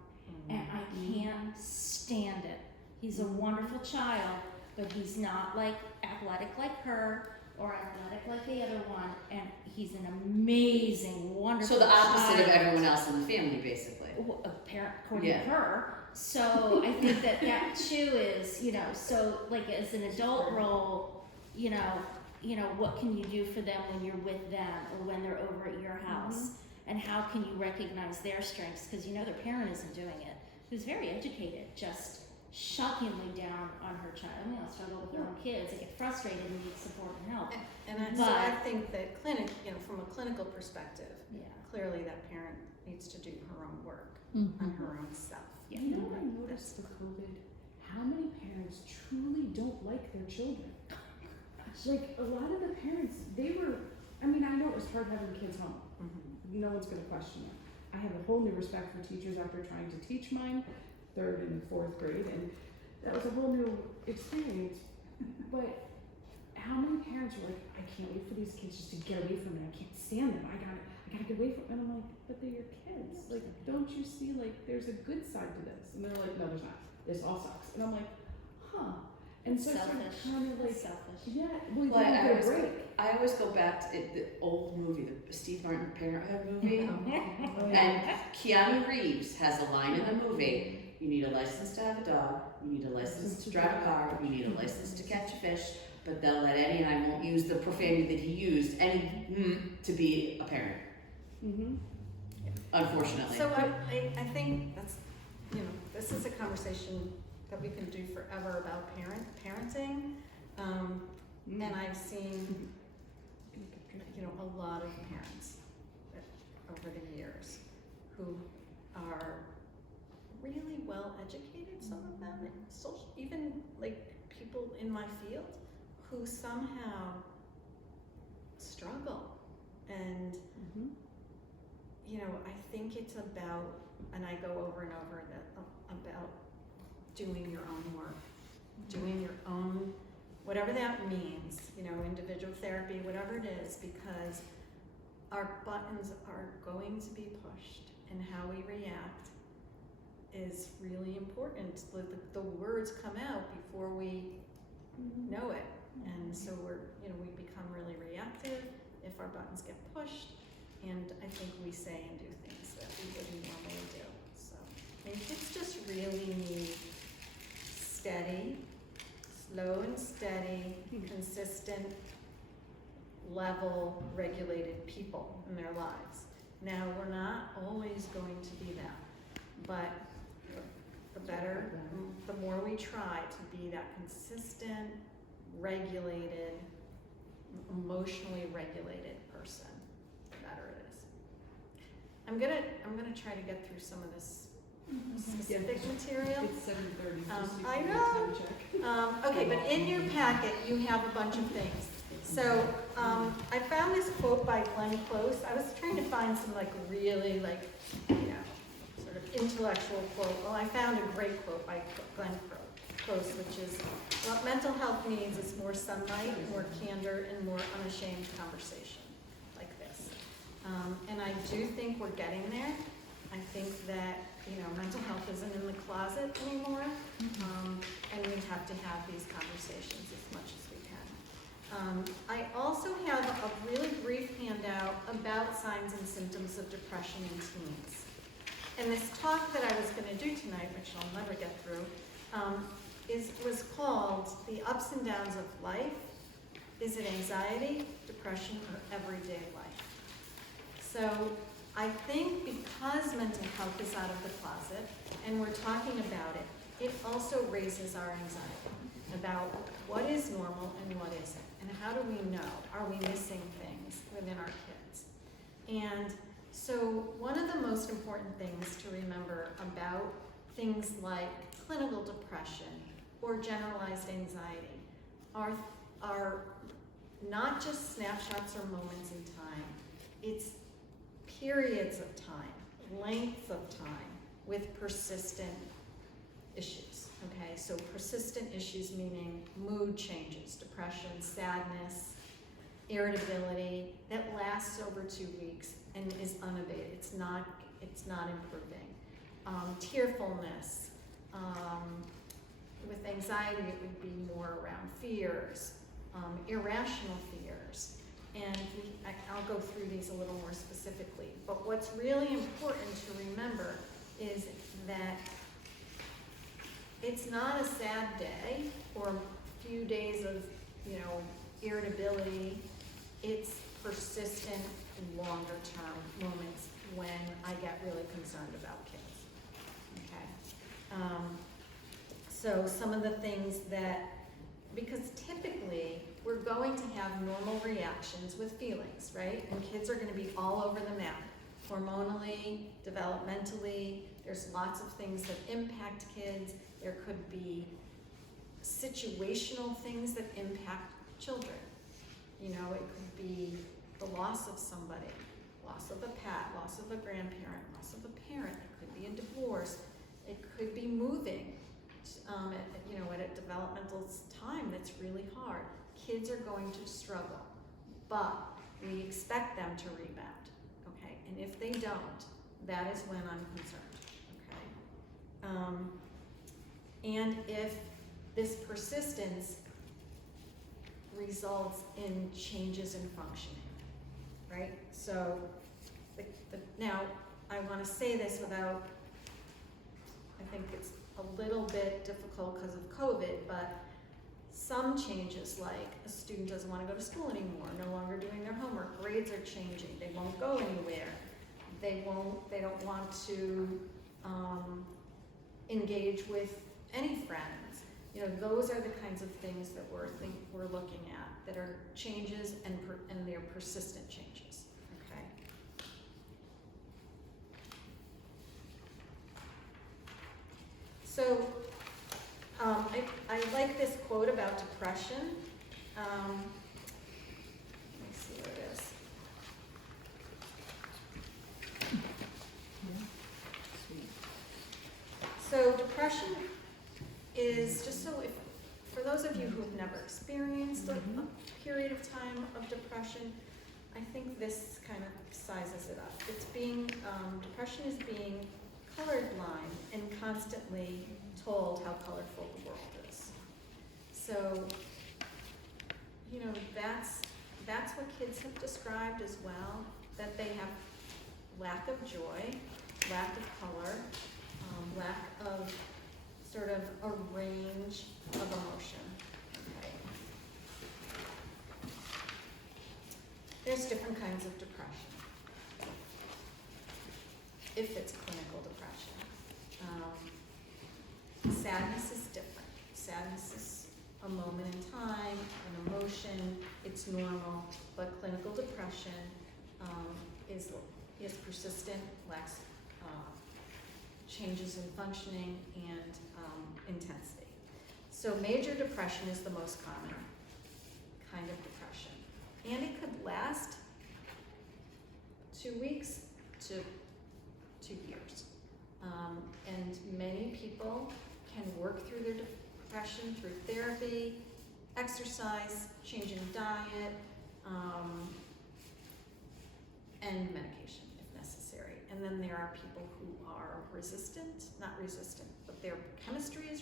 and I can't stand it. He's a wonderful child, but he's not like athletic like her or athletic like the other one, and he's an amazing, wonderful So the opposite of child. everyone else in the family, basically. A parent according Yeah. to her. So I think that too is, so like as an adult role, you know, what can you do for them when you're with them or when they're over at your house? And how can you recognize their strengths? Because you know their parent isn't doing it. Who's very educated, just shockingly down on her child. I mean, I'll struggle with their own kids. They get frustrated and need support and help. So I think that from a clinical perspective, Yeah. clearly that parent needs to do her own work Mm-hmm. on her own self. Yeah. You know what I noticed with COVID? How many parents truly don't like their children? Like, a lot of the parents, I know it was hard having kids home. No one's gonna question it. I have a whole new respect for teachers after trying to teach mine, 3rd and 4th grade, and that was a whole new experience. But how many parents were like, I can't wait for these kids just to get away from me. I can't stand them. I gotta get away from them. And I'm like, but they're your kids. Like, don't you see, like, there's a good side to this? And they're like, no, there's not. This all sucks. And I'm like, huh. And so it's Selfish. kind of like, Selfish. yeah, well, you Well, don't I get a always break. I always go back to the old movie, the Steve Martin Parenthood movie. Oh, And Keanu Reeves has a line in the movie, you need a license to have a dog, you need a license to drive a car, you need a license to catch a fish, but they'll let Eddie, and I won't use the profanity that he used, to be a parent, Mm-hmm. unfortunately. So I think that's, this is a conversation that we can do forever about parenting. And I've seen, a lot of parents over the years who are really well educated, some of them, and even like people in my field who somehow struggle. And I think it's about, and I go over and over about doing your own work, doing your own, whatever that means, individual therapy, whatever it is, because our buttons are going to be pushed, and how we react is really important. The words come out before we know it, and so we become really reactive if our buttons get pushed, and I think we say and do things that we wouldn't normally do. So kids just really need steady, slow and steady, consistent, level, regulated people in their lives. Now, we're not always going to be that, but the better, the more we try to be that consistent, regulated, emotionally regulated person, the better it is. I'm gonna try to get through some of this specific material. It's 7:30. I know. Okay, but in your packet, you have a bunch of things. So, I found this quote by Glenn Close. I was trying to find some really sort of intellectual quote. Well, I found a great quote by Glenn Close, which is, what mental health needs is more sunlight, more candor, and more unashamed conversation, like this. And I do think we're getting there. I think that mental health isn't in the closet anymore, and we have to have these conversations as much as we can. I also have a really brief handout about signs and symptoms of depression in teens. And this talk that I was going to do tonight, which I'll never get through, was called The Ups and Downs of Life. Is it anxiety, depression, or everyday life? So I think because mental health is out of the closet and we're talking about it, it also raises our anxiety about what is normal and what isn't, and how do we know? Are we missing things within our kids? And so one of the most important things to remember about things like clinical depression or generalized anxiety are not just snapshots or moments in time. It's periods of time, length of time, with persistent issues, okay? So persistent issues meaning mood changes, depression, sadness, irritability, that lasts over 2 weeks and is unabated. It's not improving. Tearfulness, with anxiety it would be more around fears, irrational fears. And I'll go through these a little more specifically. But what's really important to remember is that it's not a sad day or a few days of, irritability, it's persistent, longer term moments when I get really concerned about kids, okay? So some of the things that, because typically, we're going to have normal reactions with feelings, right? And kids are gonna be all over the map, hormonally, developmentally, there's lots of things that impact kids. There could be situational things that impact children. You know, it could be the loss of somebody, loss of a pet, loss of a grandparent, loss of a parent, it could be a divorce, it could be moving, at a developmental time that's really hard. Kids are going to struggle, but we expect them to rebound, okay? And if they don't, that is when I'm concerned, okay? And if this persistence results in changes in functioning, right? So, now, I wanna say this without, I think it's a little bit difficult because of COVID, but some changes, like a student doesn't want to go to school anymore, no longer doing their homework, grades are changing, they won't go anywhere, they don't want to engage with any friends. You know, those are the kinds of things that we're looking at, that are changes and they're persistent changes, okay? So, I like this quote about depression. Let me see where it is. So depression is, just so if, for those of you who have never experienced a period of time of depression, I think this kind of sizes it up. It's being, depression is being colorblind and constantly told how colorful the world is. So, you know, that's what kids have described as well, that they have lack of joy, lack of color, lack of sort of a range of emotion. Okay. There's different kinds of depression, if it's clinical depression. Sadness is different. Sadness is a moment in time, an emotion, it's normal, but clinical depression is persistent, lacks changes in functioning and intensity. So major depression is the most common kind of depression. And it could last 2 weeks to 2 years. And many people can work through their depression through therapy, exercise, changing diet, and medication if necessary. And then there are people who are not resistant, but their chemistry is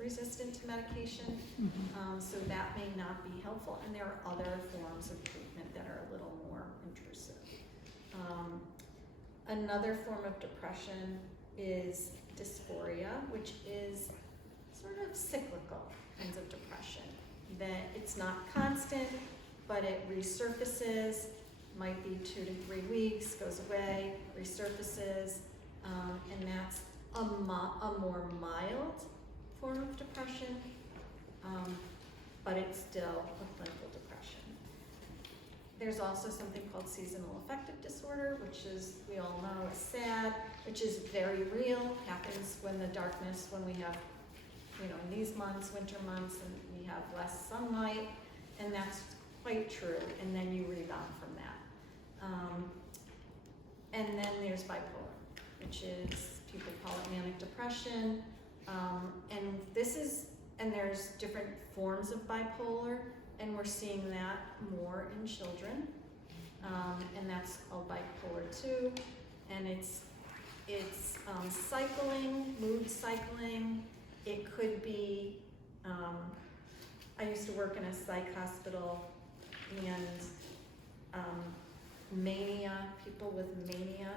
resistant to medication, so that may not be helpful. And there are other forms of treatment that are a little more intrusive. Another form of depression is dysphoria, which is sort of cyclical kinds of depression. That it's not constant, but it resurfaces, might be 2 to 3 weeks, goes away, resurfaces, and that's a more mild form of depression, but it's still a clinical depression. There's also something called seasonal affective disorder, which is, we all know, is SAD, which is very real, happens when the darkness, when we have, you know, in these months, winter months, and we have less sunlight, and that's quite true, and then you rebound from that. And then there's bipolar, which is, people call it manic depression, and there's different forms of bipolar, and we're seeing that more in children, and that's called bipolar 2, and it's cycling, mood cycling. It could be, I used to work in a psych hospital, and mania, people with mania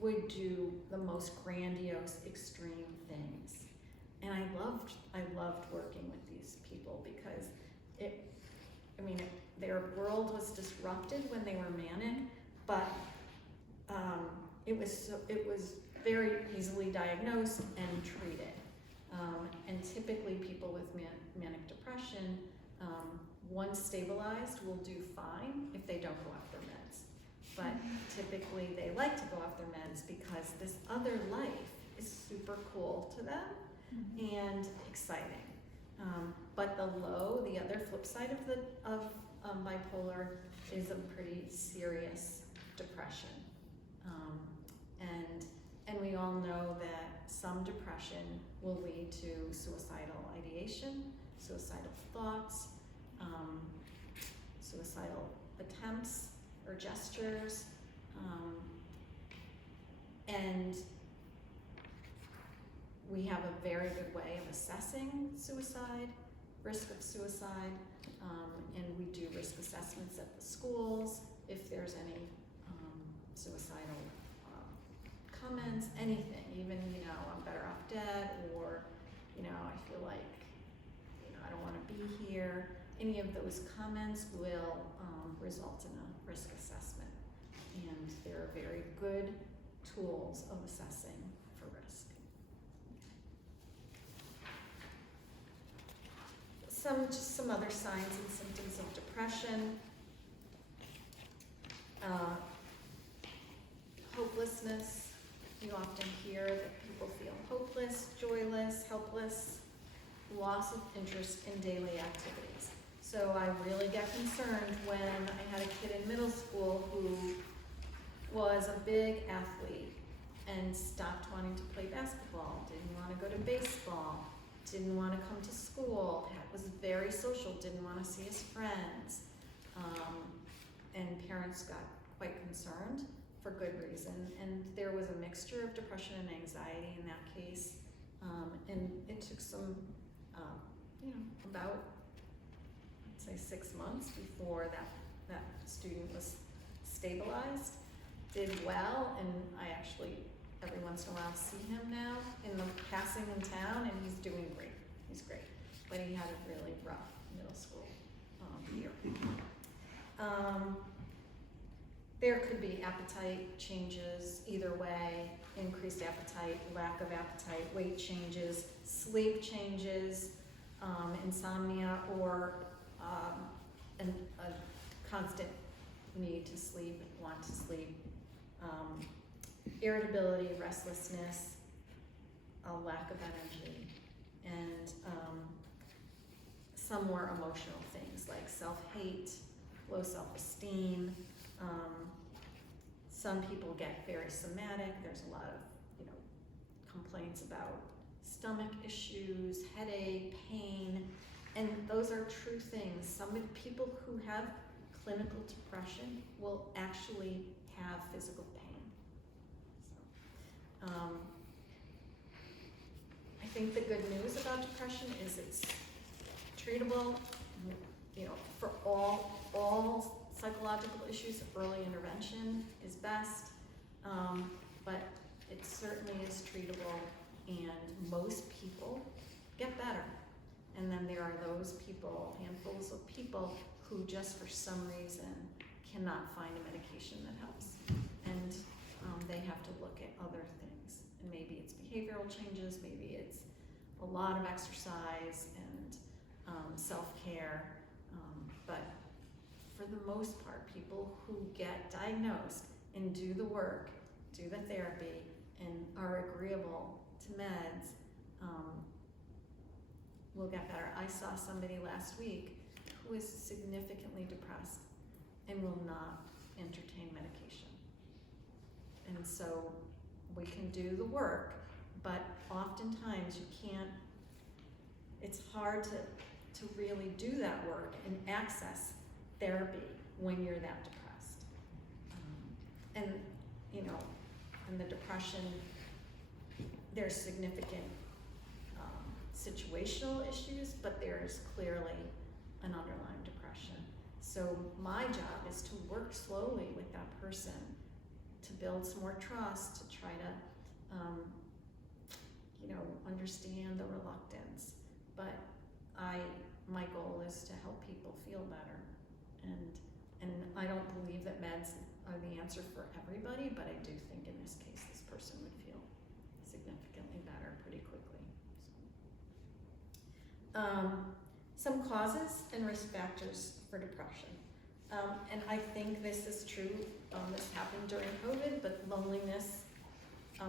would do the most grandiose, extreme things. And I loved working with these people because their world was disrupted when they were manic, but it was very easily diagnosed and treated. And typically people with manic depression, once stabilized, will do fine if they don't go off their meds. But typically they like to go off their meds because this other life is super cool to them and exciting. But the other flip side of bipolar is a pretty serious depression. And we all know that some depression will lead to suicidal ideation, suicidal thoughts, suicidal attempts or gestures, and we have a very good way of assessing suicide, risk of suicide, and we do risk assessments at the schools if there's any suicidal comments, anything, even, I'm better off dead, or, I feel like, I don't want to be here. Any of those comments will result in a risk assessment, and they're very good tools of assessing for risk. Some other signs and symptoms of depression. Hopelessness. You often hear that people feel hopeless, joyless, helpless, loss of interest in daily activities. So I really get concerned when I had a kid in middle school who was a big athlete and stopped wanting to play basketball, didn't want to go to baseball, didn't want to come to school, was very social, didn't want to see his friends, and parents got quite concerned for good reason. And there was a mixture of depression and anxiety in that case, and it took some, about, I'd say 6 months before that student was stabilized, did well, and I actually every once in a while see him now in the passing in town, and he's doing great. He's great, but he had a really rough middle school year. There could be appetite changes either way, increased appetite, lack of appetite, weight changes, sleep changes, insomnia, or a constant need to sleep, want to sleep, irritability, restlessness, a lack of energy, and some more emotional things like self-hate, low self-esteem. Some people get very somatic. There's a lot of, complaints about stomach issues, headache, pain, and those are true things. Some people who have clinical depression will actually have physical pain. So, I think the good news about depression is it's treatable, for all psychological issues. Early intervention is best, but it certainly is treatable, and most people get better. And then there are those people, handfuls of people, who just for some reason cannot find a medication that helps. And they have to look at other things. And maybe it's behavioral changes, maybe it's a lot of exercise and self-care. But for the most part, people who get diagnosed and do the work, do the therapy, and are agreeable to meds, will get better. I saw somebody last week who is significantly depressed and will not entertain medication. And so we can do the work, but oftentimes you can't, it's hard to really do that work and access therapy when you're that depressed. And in the depression, there's significant situational issues, but there is clearly an underlying depression. So my job is to work slowly with that person to build some more trust, to try to, understand the reluctance, but my goal is to help people feel better. And I don't believe that meds are the answer for everybody, but I do think in this case, this person would feel significantly better pretty quickly. Some causes and risk factors for depression. And I think this is true, this happened during COVID, but loneliness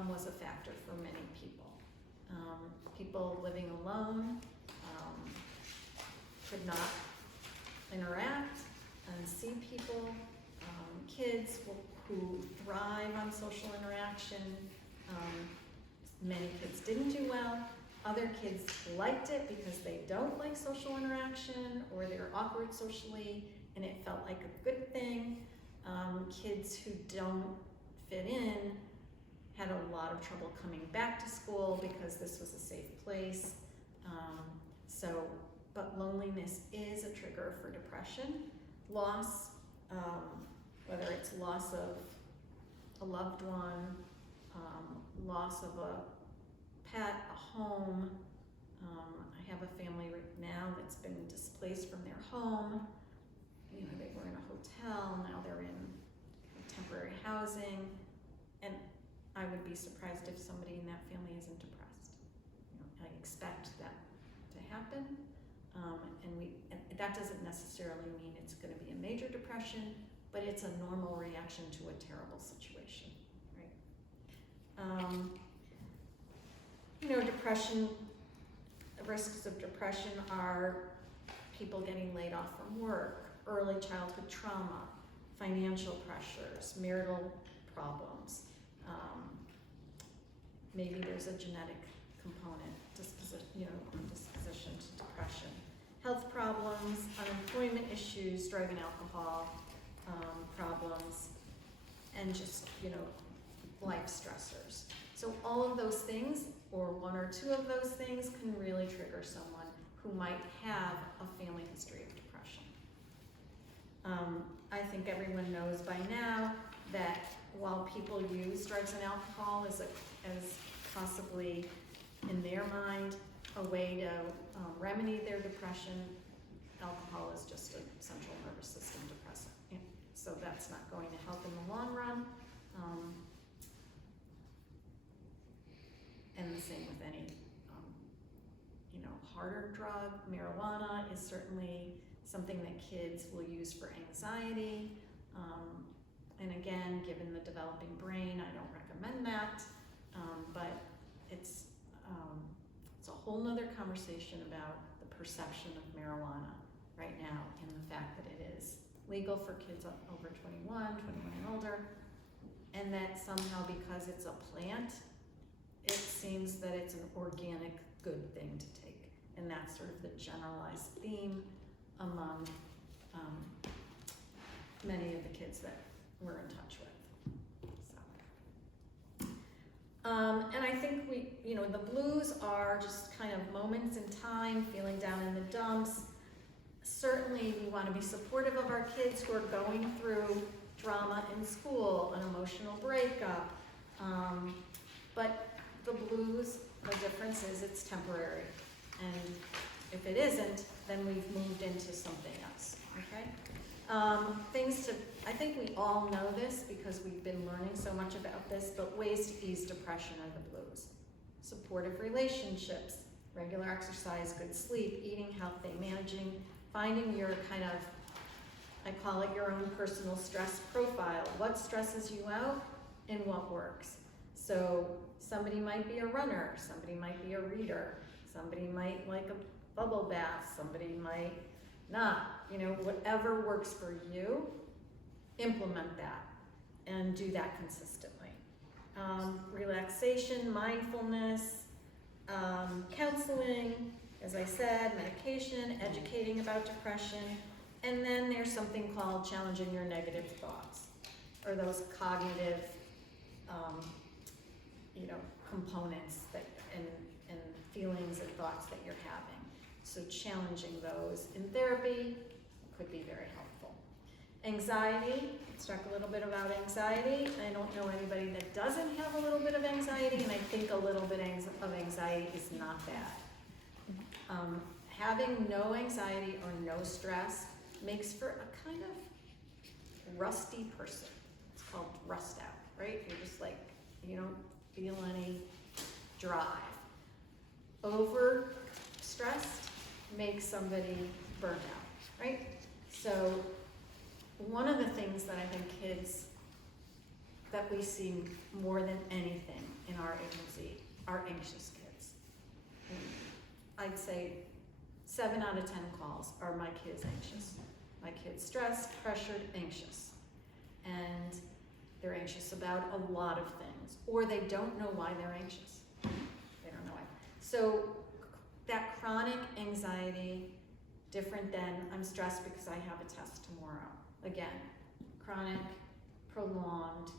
was a factor for many people. People living alone could not interact and see people. Kids who thrive on social interaction. Many kids didn't do well. Other kids liked it because they don't like social interaction or they're awkward socially and it felt like a good thing. Kids who don't fit in had a lot of trouble coming back to school because this was a safe place. But loneliness is a trigger for depression. Loss, whether it's loss of a loved one, loss of a pet, a home. I have a family right now that's been displaced from their home. You know, they were in a hotel, now they're in temporary housing, and I would be surprised if somebody in that family isn't depressed. You know, I expect that to happen, and that doesn't necessarily mean it's going to be a major depression, but it's a normal reaction to a terrible situation, right? You know, depression, the risks of depression are people getting laid off from work, early childhood trauma, financial pressures, marital problems. Maybe there's a genetic component, disposition to depression. Health problems, unemployment issues, drug and alcohol problems, and just, life stressors. So all of those things, or one or two of those things, can really trigger someone who might have a family history of depression. I think everyone knows by now that while people use drugs and alcohol as possibly, in their mind, a way to remedy their depression, alcohol is just a central nervous system depressant. So that's not going to help in the long run. And the same with any, harder drug. Marijuana is certainly something that kids will use for anxiety. And again, given the developing brain, I don't recommend that. But it's a whole nother conversation about the perception of marijuana right now and the fact that it is legal for kids over 21 and older, and that somehow because it's a plant, it seems that it's an organic good thing to take. And that's sort of the generalized theme among many of the kids that we're in touch with. And I think the blues are just kind of moments in time, feeling down in the dumps. Certainly we want to be supportive of our kids who are going through drama in school, an emotional breakup. But the blues, the difference is it's temporary. And if it isn't, then we've moved into something else, okay? I think we all know this because we've been learning so much about this, but ways to ease depression are the blues. Supportive relationships, regular exercise, good sleep, eating healthy, managing, finding your I call it your own personal stress profile. What stresses you out and what works. So somebody might be a runner, somebody might be a reader, somebody might like a bubble bath, somebody might not. Whatever works for you, implement that and do that consistently. Relaxation, mindfulness, counseling, as I said, medication, educating about depression, and then there's something called challenging your negative thoughts, or those cognitive, components that and feelings and thoughts that you're having. So challenging those in therapy could be very helpful. Anxiety, let's talk a little bit about anxiety. I don't know anybody that doesn't have a little bit of anxiety, and I think a little bit of anxiety is not bad. Having no anxiety or no stress makes for a kind of rusty person. It's called rust out, right? You're just like, you don't feel any drive. Over stressed makes somebody burnt out, right? So one of the things that I think kids, that we see more than anything in our agency are anxious kids. I'd say 7 out of 10 calls are my kids anxious. My kids stressed, pressured, anxious. And they're anxious about a lot of things, or they don't know why they're anxious. They don't know why. So that chronic anxiety, different than I'm stressed because I have a test tomorrow. Again, chronic, prolonged,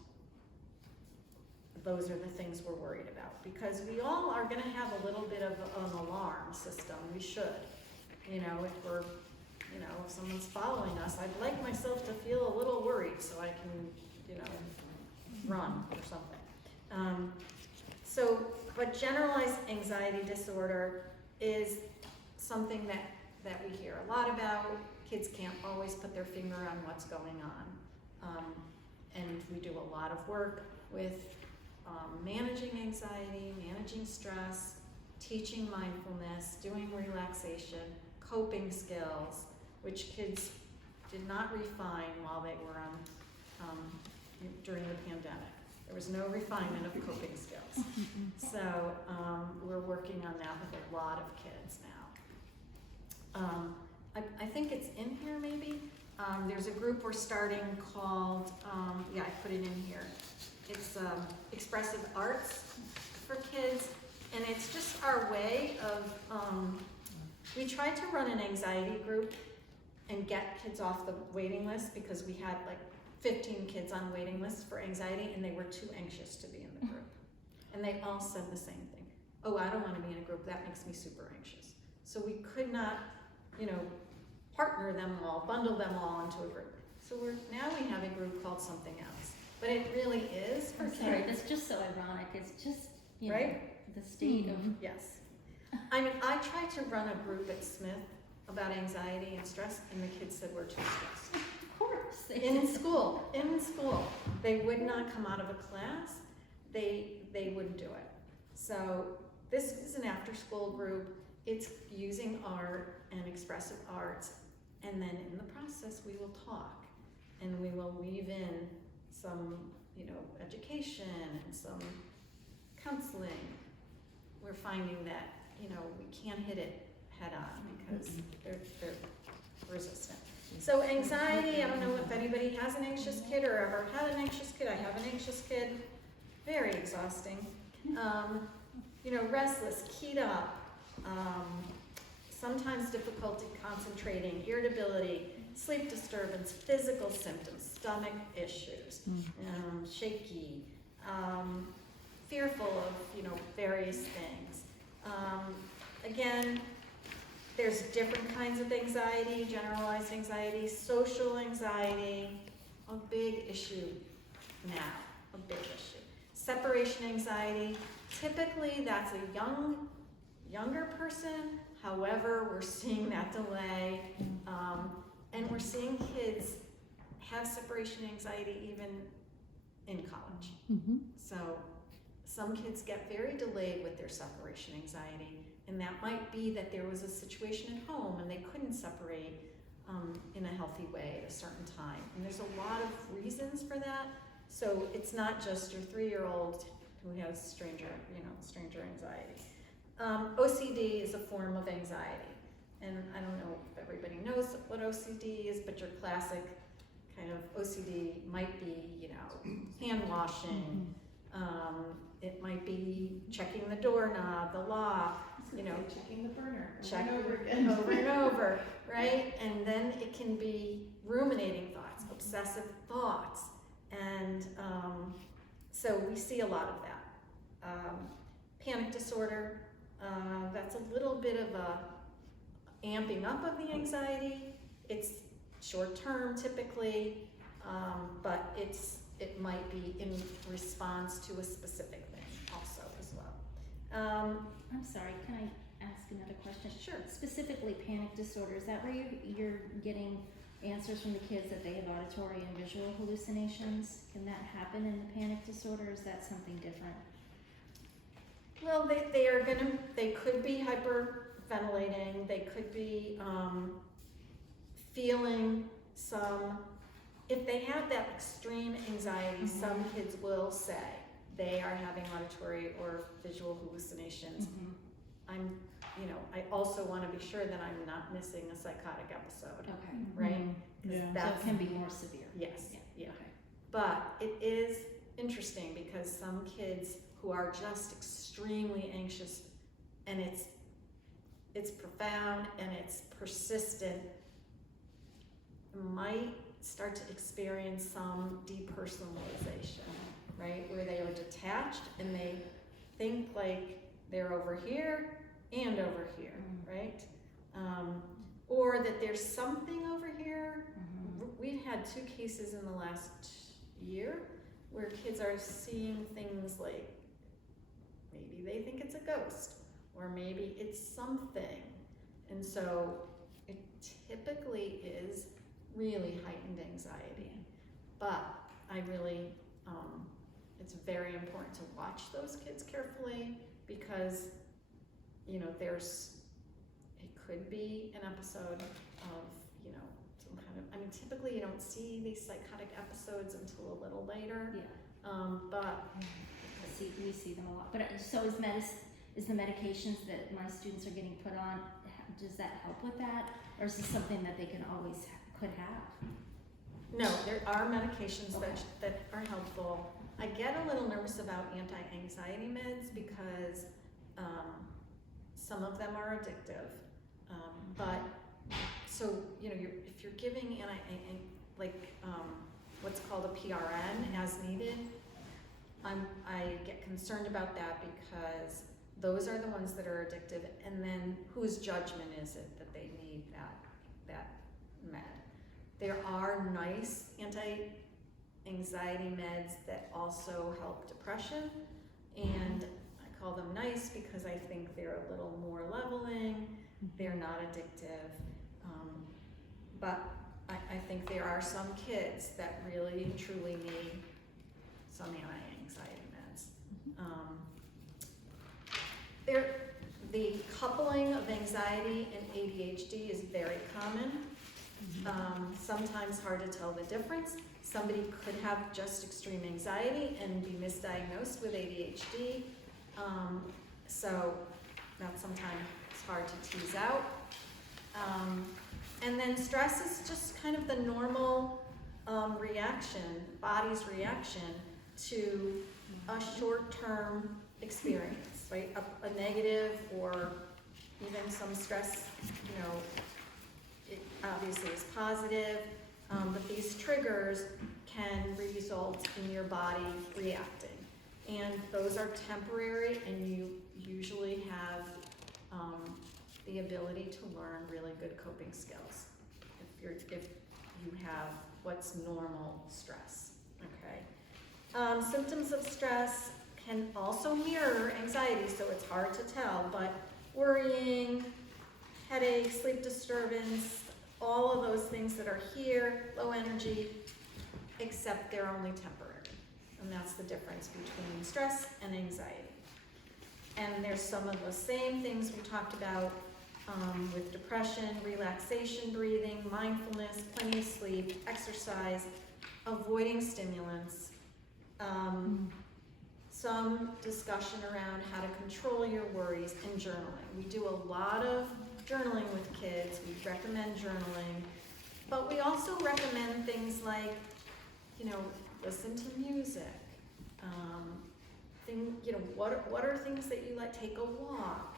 those are the things we're worried about, because we all are gonna have a little bit of an alarm system. We should, you know, if we're, you know, if someone's following us, I'd like myself to feel a little worried so I can, you know, run or something. But generalized anxiety disorder is something that we hear a lot about. Kids can't always put their finger on what's going on. And we do a lot of work with managing anxiety, managing stress, teaching mindfulness, doing relaxation, coping skills, which kids did not refine while they were on, during the pandemic. There was no refinement of coping skills. So we're working on that with a lot of kids now. I think it's in here maybe. There's a group we're starting called, yeah, I put it in here. It's Expressive Arts for Kids, and it's just our way of, we tried to run an anxiety group and get kids off the waiting list, because we had like 15 kids on waiting lists for anxiety, and they were too anxious to be in the group. And they all said the same thing. Oh, I don't want to be in a group, that makes me super anxious. So we could not, you know, partner them all, bundle them all into a group. So now we have a group called Something Else. But it really is for kids. Sorry, that's just so ironic. It's just, you know, Right? the state of. Yes. I mean, I tried to run a group at Smith about anxiety and stress, and the kids said we're too stressed. Of course. In school, they would not come out of a class. They wouldn't do it. So this is an after-school group. It's using art and expressive arts, and then in the process we will talk, and we will weave in some, you know, education and some counseling. We're finding that, you know, we can't hit it head on because they're resistant. So anxiety, I don't know if anybody has an anxious kid or ever had an anxious kid. I have an anxious kid. Very exhausting. You know, restless, keyed up, sometimes difficulty concentrating, irritability, sleep disturbance, physical symptoms, stomach issues, shaky, fearful of, you know, various things. Again, there's different kinds of anxiety, generalized anxiety, social anxiety, a big issue now, a big issue. Separation anxiety, typically that's a younger person, however, we're seeing that delay, and we're seeing kids have separation anxiety even in college. So some kids get very delayed with their separation anxiety, and that might be that there was a situation at home and they couldn't separate in a healthy way at a certain time. And there's a lot of reasons for that. So it's not just your 3-year-old who has stranger anxiety. OCD is a form of anxiety. And I don't know if everybody knows what OCD is, but your classic kind of OCD might be, you know, hand washing. It might be checking the doorknob, the lock, you know, checking the burner over and over, right? And then it can be ruminating thoughts, obsessive thoughts. And so we see a lot of that. Panic disorder, that's a little bit of a amping up of the anxiety. It's short term typically, but it might be in response to a specific thing also as well. I'm sorry, can I ask another question? Sure. Specifically panic disorder, is that where you're getting answers from the kids that they have auditory and visual hallucinations? Can that happen in the panic disorder, or is that something different? Well, they could be hyperventilating, they could be feeling some, if they have that extreme anxiety, some kids will say they are having auditory or visual hallucinations. I also want to be sure that I'm not missing a psychotic episode, Okay. right? 'Cause Yeah. So that's, it can be more severe. yes, yeah. Okay. But it is interesting because some kids who are just extremely anxious, and it's profound and it's persistent, might start to experience some depersonalization, right? Where they are detached and they think like they're over here and over here, right? Or that there's something over here. We've had 2 cases in the last year where kids are seeing things like maybe they think it's a ghost or maybe it's something. And so it typically is really heightened anxiety. But I really, it's very important to watch those kids carefully because, it could be an episode of, some kind of, typically you don't see these psychotic episodes until a little later. Yeah. But We see them a lot. But so is the medications that my students are getting put on, does that help with that? Or is this something that they can always could have? no, there are medications that are helpful. I get a little nervous about anti-anxiety meds because some of them are addictive. But so if you're giving what's called a PRN as needed, I get concerned about that because those are the ones that are addictive, and then whose judgment is it that they need that med? There are nice anti-anxiety meds that also help depression, and I call them nice because I think they're a little more leveling, they're not addictive, but I think there are some kids that really and truly need some anti-anxiety meds. The coupling of anxiety and ADHD is very common. Sometimes hard to tell the difference. Somebody could have just extreme anxiety and be misdiagnosed with ADHD. So that's sometimes hard to tease out. And then stress is just kind of the normal body's reaction to a short-term experience, right? A negative or even some stress, it obviously is positive, but these triggers can result in your body reacting. And those are temporary, and you usually have the ability to learn really good coping skills if you have what's normal stress, okay? Symptoms of stress can also mirror anxiety, so it's hard to tell, but worrying, headache, sleep disturbance, all of those things that are here, low energy, except they're only temporary. And that's the difference between stress and anxiety. And there's some of the same things we talked about with depression, relaxation, breathing, mindfulness, plenty of sleep, exercise, avoiding stimulants, some discussion around how to control your worries, and journaling. We do a lot of journaling with kids. We recommend journaling, but we also recommend things like, listen to music. What are things that you like? Take a walk.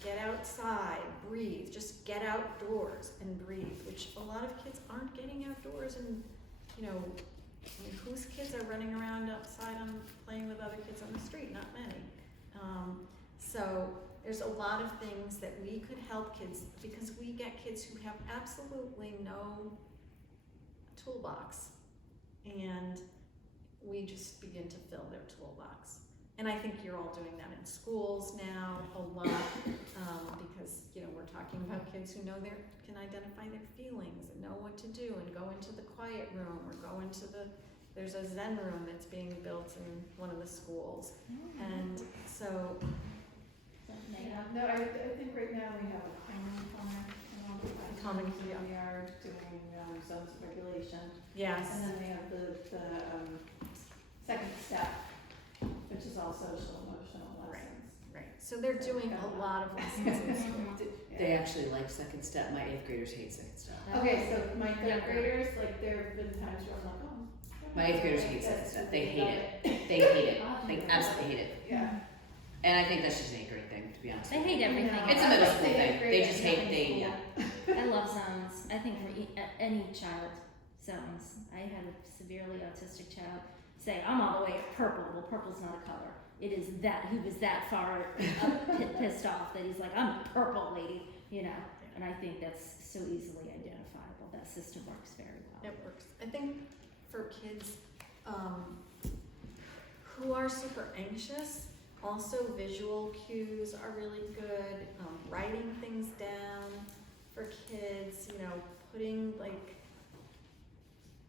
Get outside, breathe. Just get outdoors and breathe, which a lot of kids aren't getting outdoors, and whose kids are running around outside and playing with other kids on the street? Not many. So there's a lot of things that we could help kids, because we get kids who have absolutely no toolbox, and we just begin to fill their toolbox. And I think you're all doing that in schools now a lot, because, you know, we're talking about kids who can identify their feelings and know what to do and go into the quiet room or go into there's a Zen room that's being built in one of the schools. And so, Yeah, no, I think right now we have a common clinic, Common, we yeah. are doing, zones of regulation. yes, And then we have the second step, which is all social emotional lessons. right. So they're doing a lot of lessons in school. They actually like second step. My 8th graders hate second step. Okay, so my third Yeah. graders, like, there have been times where I'm like, oh. My 8th graders hate second step. They hate it. They hate it. They absolutely hate it. Yeah. And I think that's just an 8th grade thing, to be honest. They with you. hate everything. It's a middle school thing. They just hate, I love zones. I think for any child, zones. I had a severely autistic child say, I'm all the way at purple. Well, purple's not a color. It is that, he was that far pissed off that he's like, I'm a purple lady, you know. And I think that's so easily identifiable. That system works very well. It works. I think for kids who are super anxious, also visual cues are really good. Writing things down for kids, you know, putting like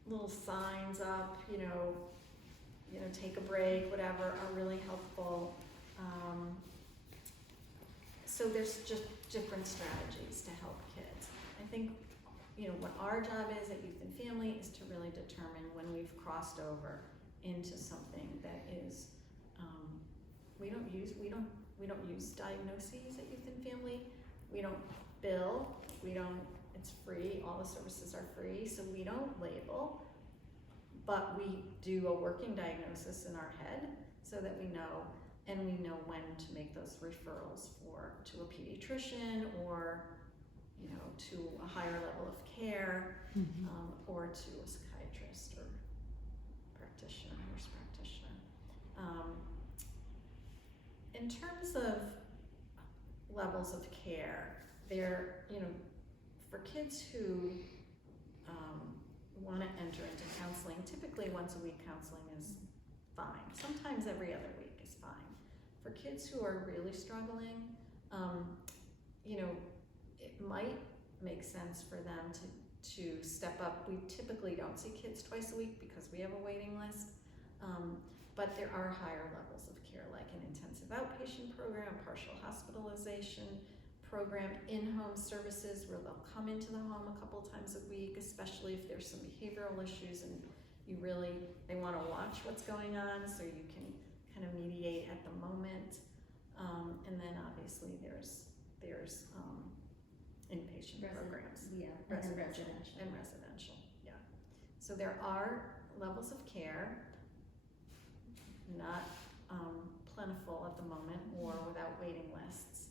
little signs up, you know, take a break, whatever, are really helpful. So there's just different strategies to help kids. I think, you know, what our job is at Youth and Family is to really determine when we've crossed over into something that is, we don't use diagnoses at Youth and Family. We don't bill, it's free, all the services are free, so we don't label, but we do a working diagnosis in our head so that we know, and we know when to make those referrals to a pediatrician or, you know, to a higher level of care, or to a psychiatrist or practitioner, nurse practitioner. In terms of levels of care, they're, you know, for kids who want to enter into counseling, typically once a week counseling is fine. Sometimes every other week is fine. For kids who are really struggling, you know, it might make sense for them to step up. We typically don't see kids twice a week because we have a waiting list, but there are higher levels of care, like an intensive outpatient program, partial hospitalization program, in-home services where they'll come into the home a couple times a week, especially if there's some behavioral issues and they want to watch what's going on, so you can kind of mediate at the moment. And then obviously there's inpatient programs. Yeah, And residential, yeah. So there are levels of care, not plentiful at the moment or without waiting lists.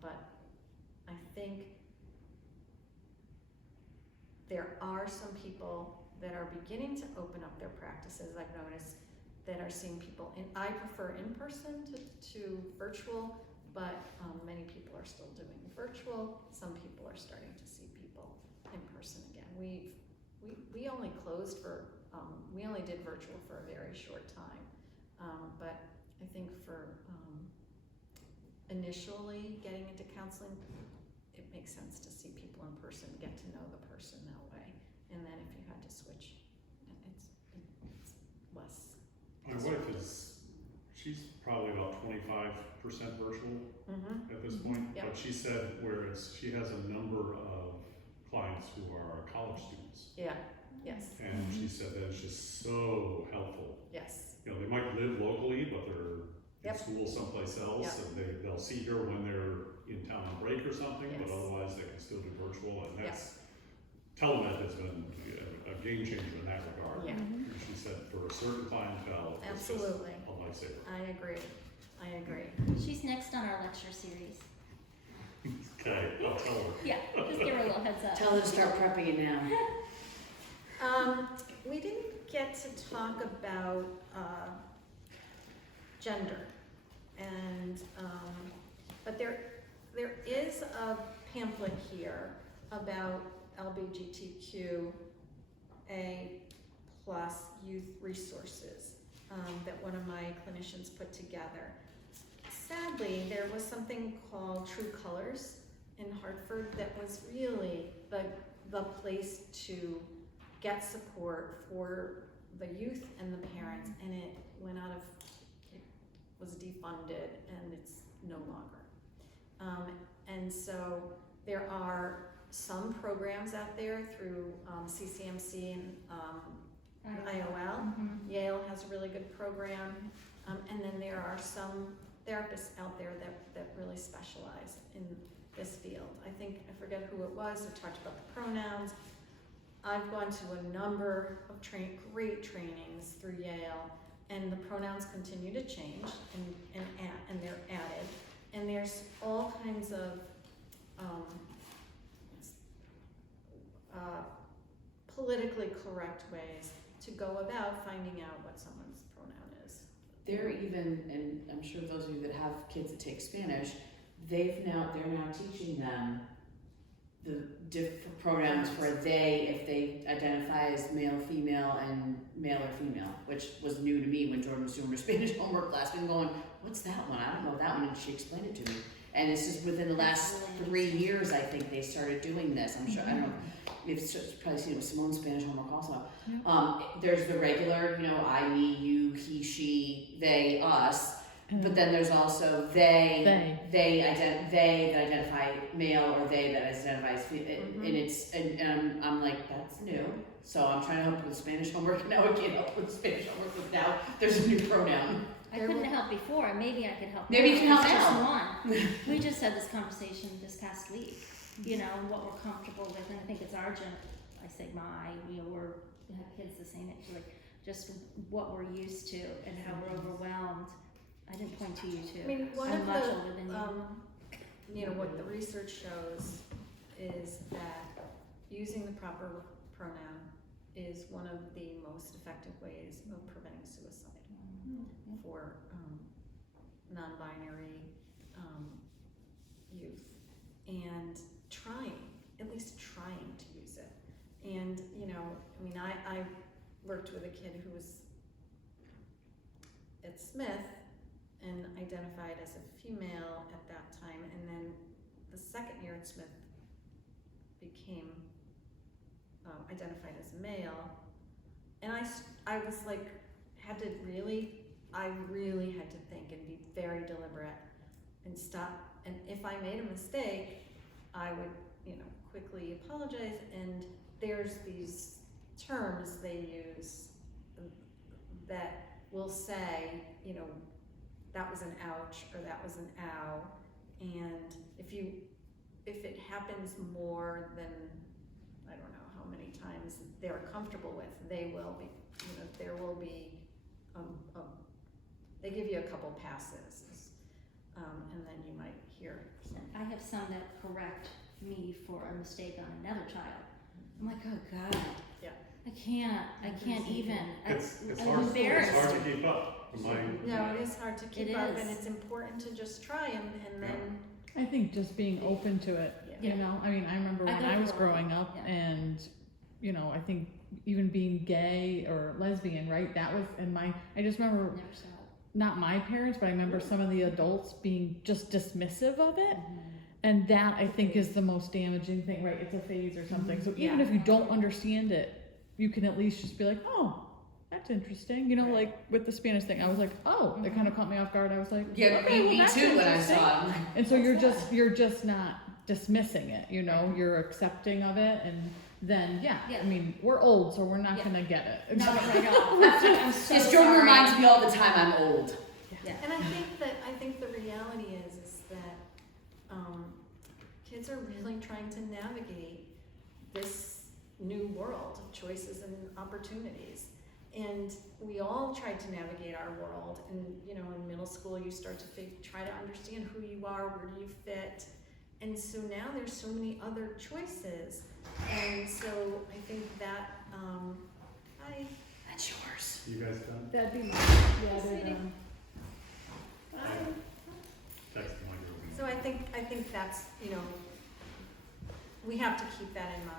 But I think there are some people that are beginning to open up their practices, I've noticed, that are seeing people I prefer in person to virtual, but many people are still doing virtual. Some people are starting to see people in person again. We only closed for, we only did virtual for a very short time, but I think for initially getting into counseling, it makes sense to see people in person, get to know the person that way, and then if you had to switch, it's less. My wife she's probably about 25% virtual at this point, Yep. but she said she has a number of clients who are college students, Yeah, yes, and she said that it's just so helpful. yes, You know, they might live locally, but they're in Yep. school someplace else, Yep. and they'll see her when they're in town on break or something, but Yes. otherwise they can still do virtual, and telemed has been a game changer in that regard. yeah, And she said for a certain clientele, it's just absolutely. a lifesaver. I agree. She's next on our lecture series. Okay, I'll tell her. Yeah, just give her a little heads up. Tell her to start prepping it now. We didn't get to talk about gender, and is a pamphlet here about LGBTQA+ youth resources that one of my clinicians put together. Sadly, there was something called True Colors in Hartford that was really the place to get support for the youth and the parents, and it was defunded, and it's no longer. And so there are some programs out there through CCMC and IOL. Yale has a really good program, and then there are some therapists out there that really specialize in this field. I think, I forget who it was who talked about the pronouns. I've gone to a number of great trainings through Yale, and the pronouns continue to change, and they're added. And there's all kinds of politically correct ways to go about finding out what someone's pronoun is. They're even, and I'm sure those of you that have kids that take Spanish, they're now teaching them the different pronouns for they if they identify as male, female, and male or female, which was new to me when Jordan was doing her Spanish homework last week and going, what's that one? I don't know that one, and she explained it to me. And this is within the last 3 years, I think they started doing this. I'm sure, I don't know, you've probably seen it with Simone's Spanish homework also. There's the regular, I, me, you, he, she, they, us. But then there's also they that identify male, or they that identify as female, and I'm like, that's new. So I'm trying to help with Spanish homework, and now I can't help with Spanish homework, but now there's a new pronoun. I couldn't help before, maybe I could help. Maybe you can help Just now. one. We just had this conversation this past week, and what we're comfortable with, and I think it's our I say we have kids the same age, like just what we're used to and how we're overwhelmed. I didn't point to you too. I mean, one I'm of much the, older than you. what the research shows is that using the proper pronoun is one of the most effective ways of preventing suicide for non-binary youth, and at least trying to use it. And I worked with a kid who was at Smith and identified as a female at that time, and then the second year at Smith became identified as male, and I was like, I really had to think and be very deliberate and stop, and if I made a mistake, I would, quickly apologize, and there's these terms they use that will say, that was an ouch or that was an ow, and if it happens more than, I don't know how many times they're comfortable with, they will be, there will be, they give you a couple passes, and then you might hear some. I have some that correct me for a mistake on another child. I'm like, oh God. Yeah. I can't even. It's I'm hard embarrassed. to keep up. No, it is hard to keep It up, is. and it's important to just try and then. I think just being open to it, Yeah. I remember when I was growing up, and I think even being gay or lesbian, right? That was I just remember, Never saw it. not my parents, but I remember some of the adults being just dismissive of it. And that, I think, is the most damaging thing, right? It's a phase or something. So even if you don't understand it, you can at least just be like, oh, that's interesting. Like with the Spanish thing, I was like, oh, it kind of caught me off guard. I was like, Yeah, okay, well, me that's too when I interesting. saw it. And so you're just not dismissing it, you're accepting of it, and then Yeah. we're old, so we're not Yeah. gonna get it. Not right off. I'm so Yes, Jordan sorry. reminds me all the time I'm old. Yeah. And I think the reality is that kids are really trying to navigate this new world of choices and opportunities. And we all tried to navigate our world, and in middle school you start to try to understand who you are, where do you fit, and so now there's so many other choices, and so I think that That's yours. You guys done? That'd be, Sweetie. Text my girl. So So I think that's, we have to keep that in mind.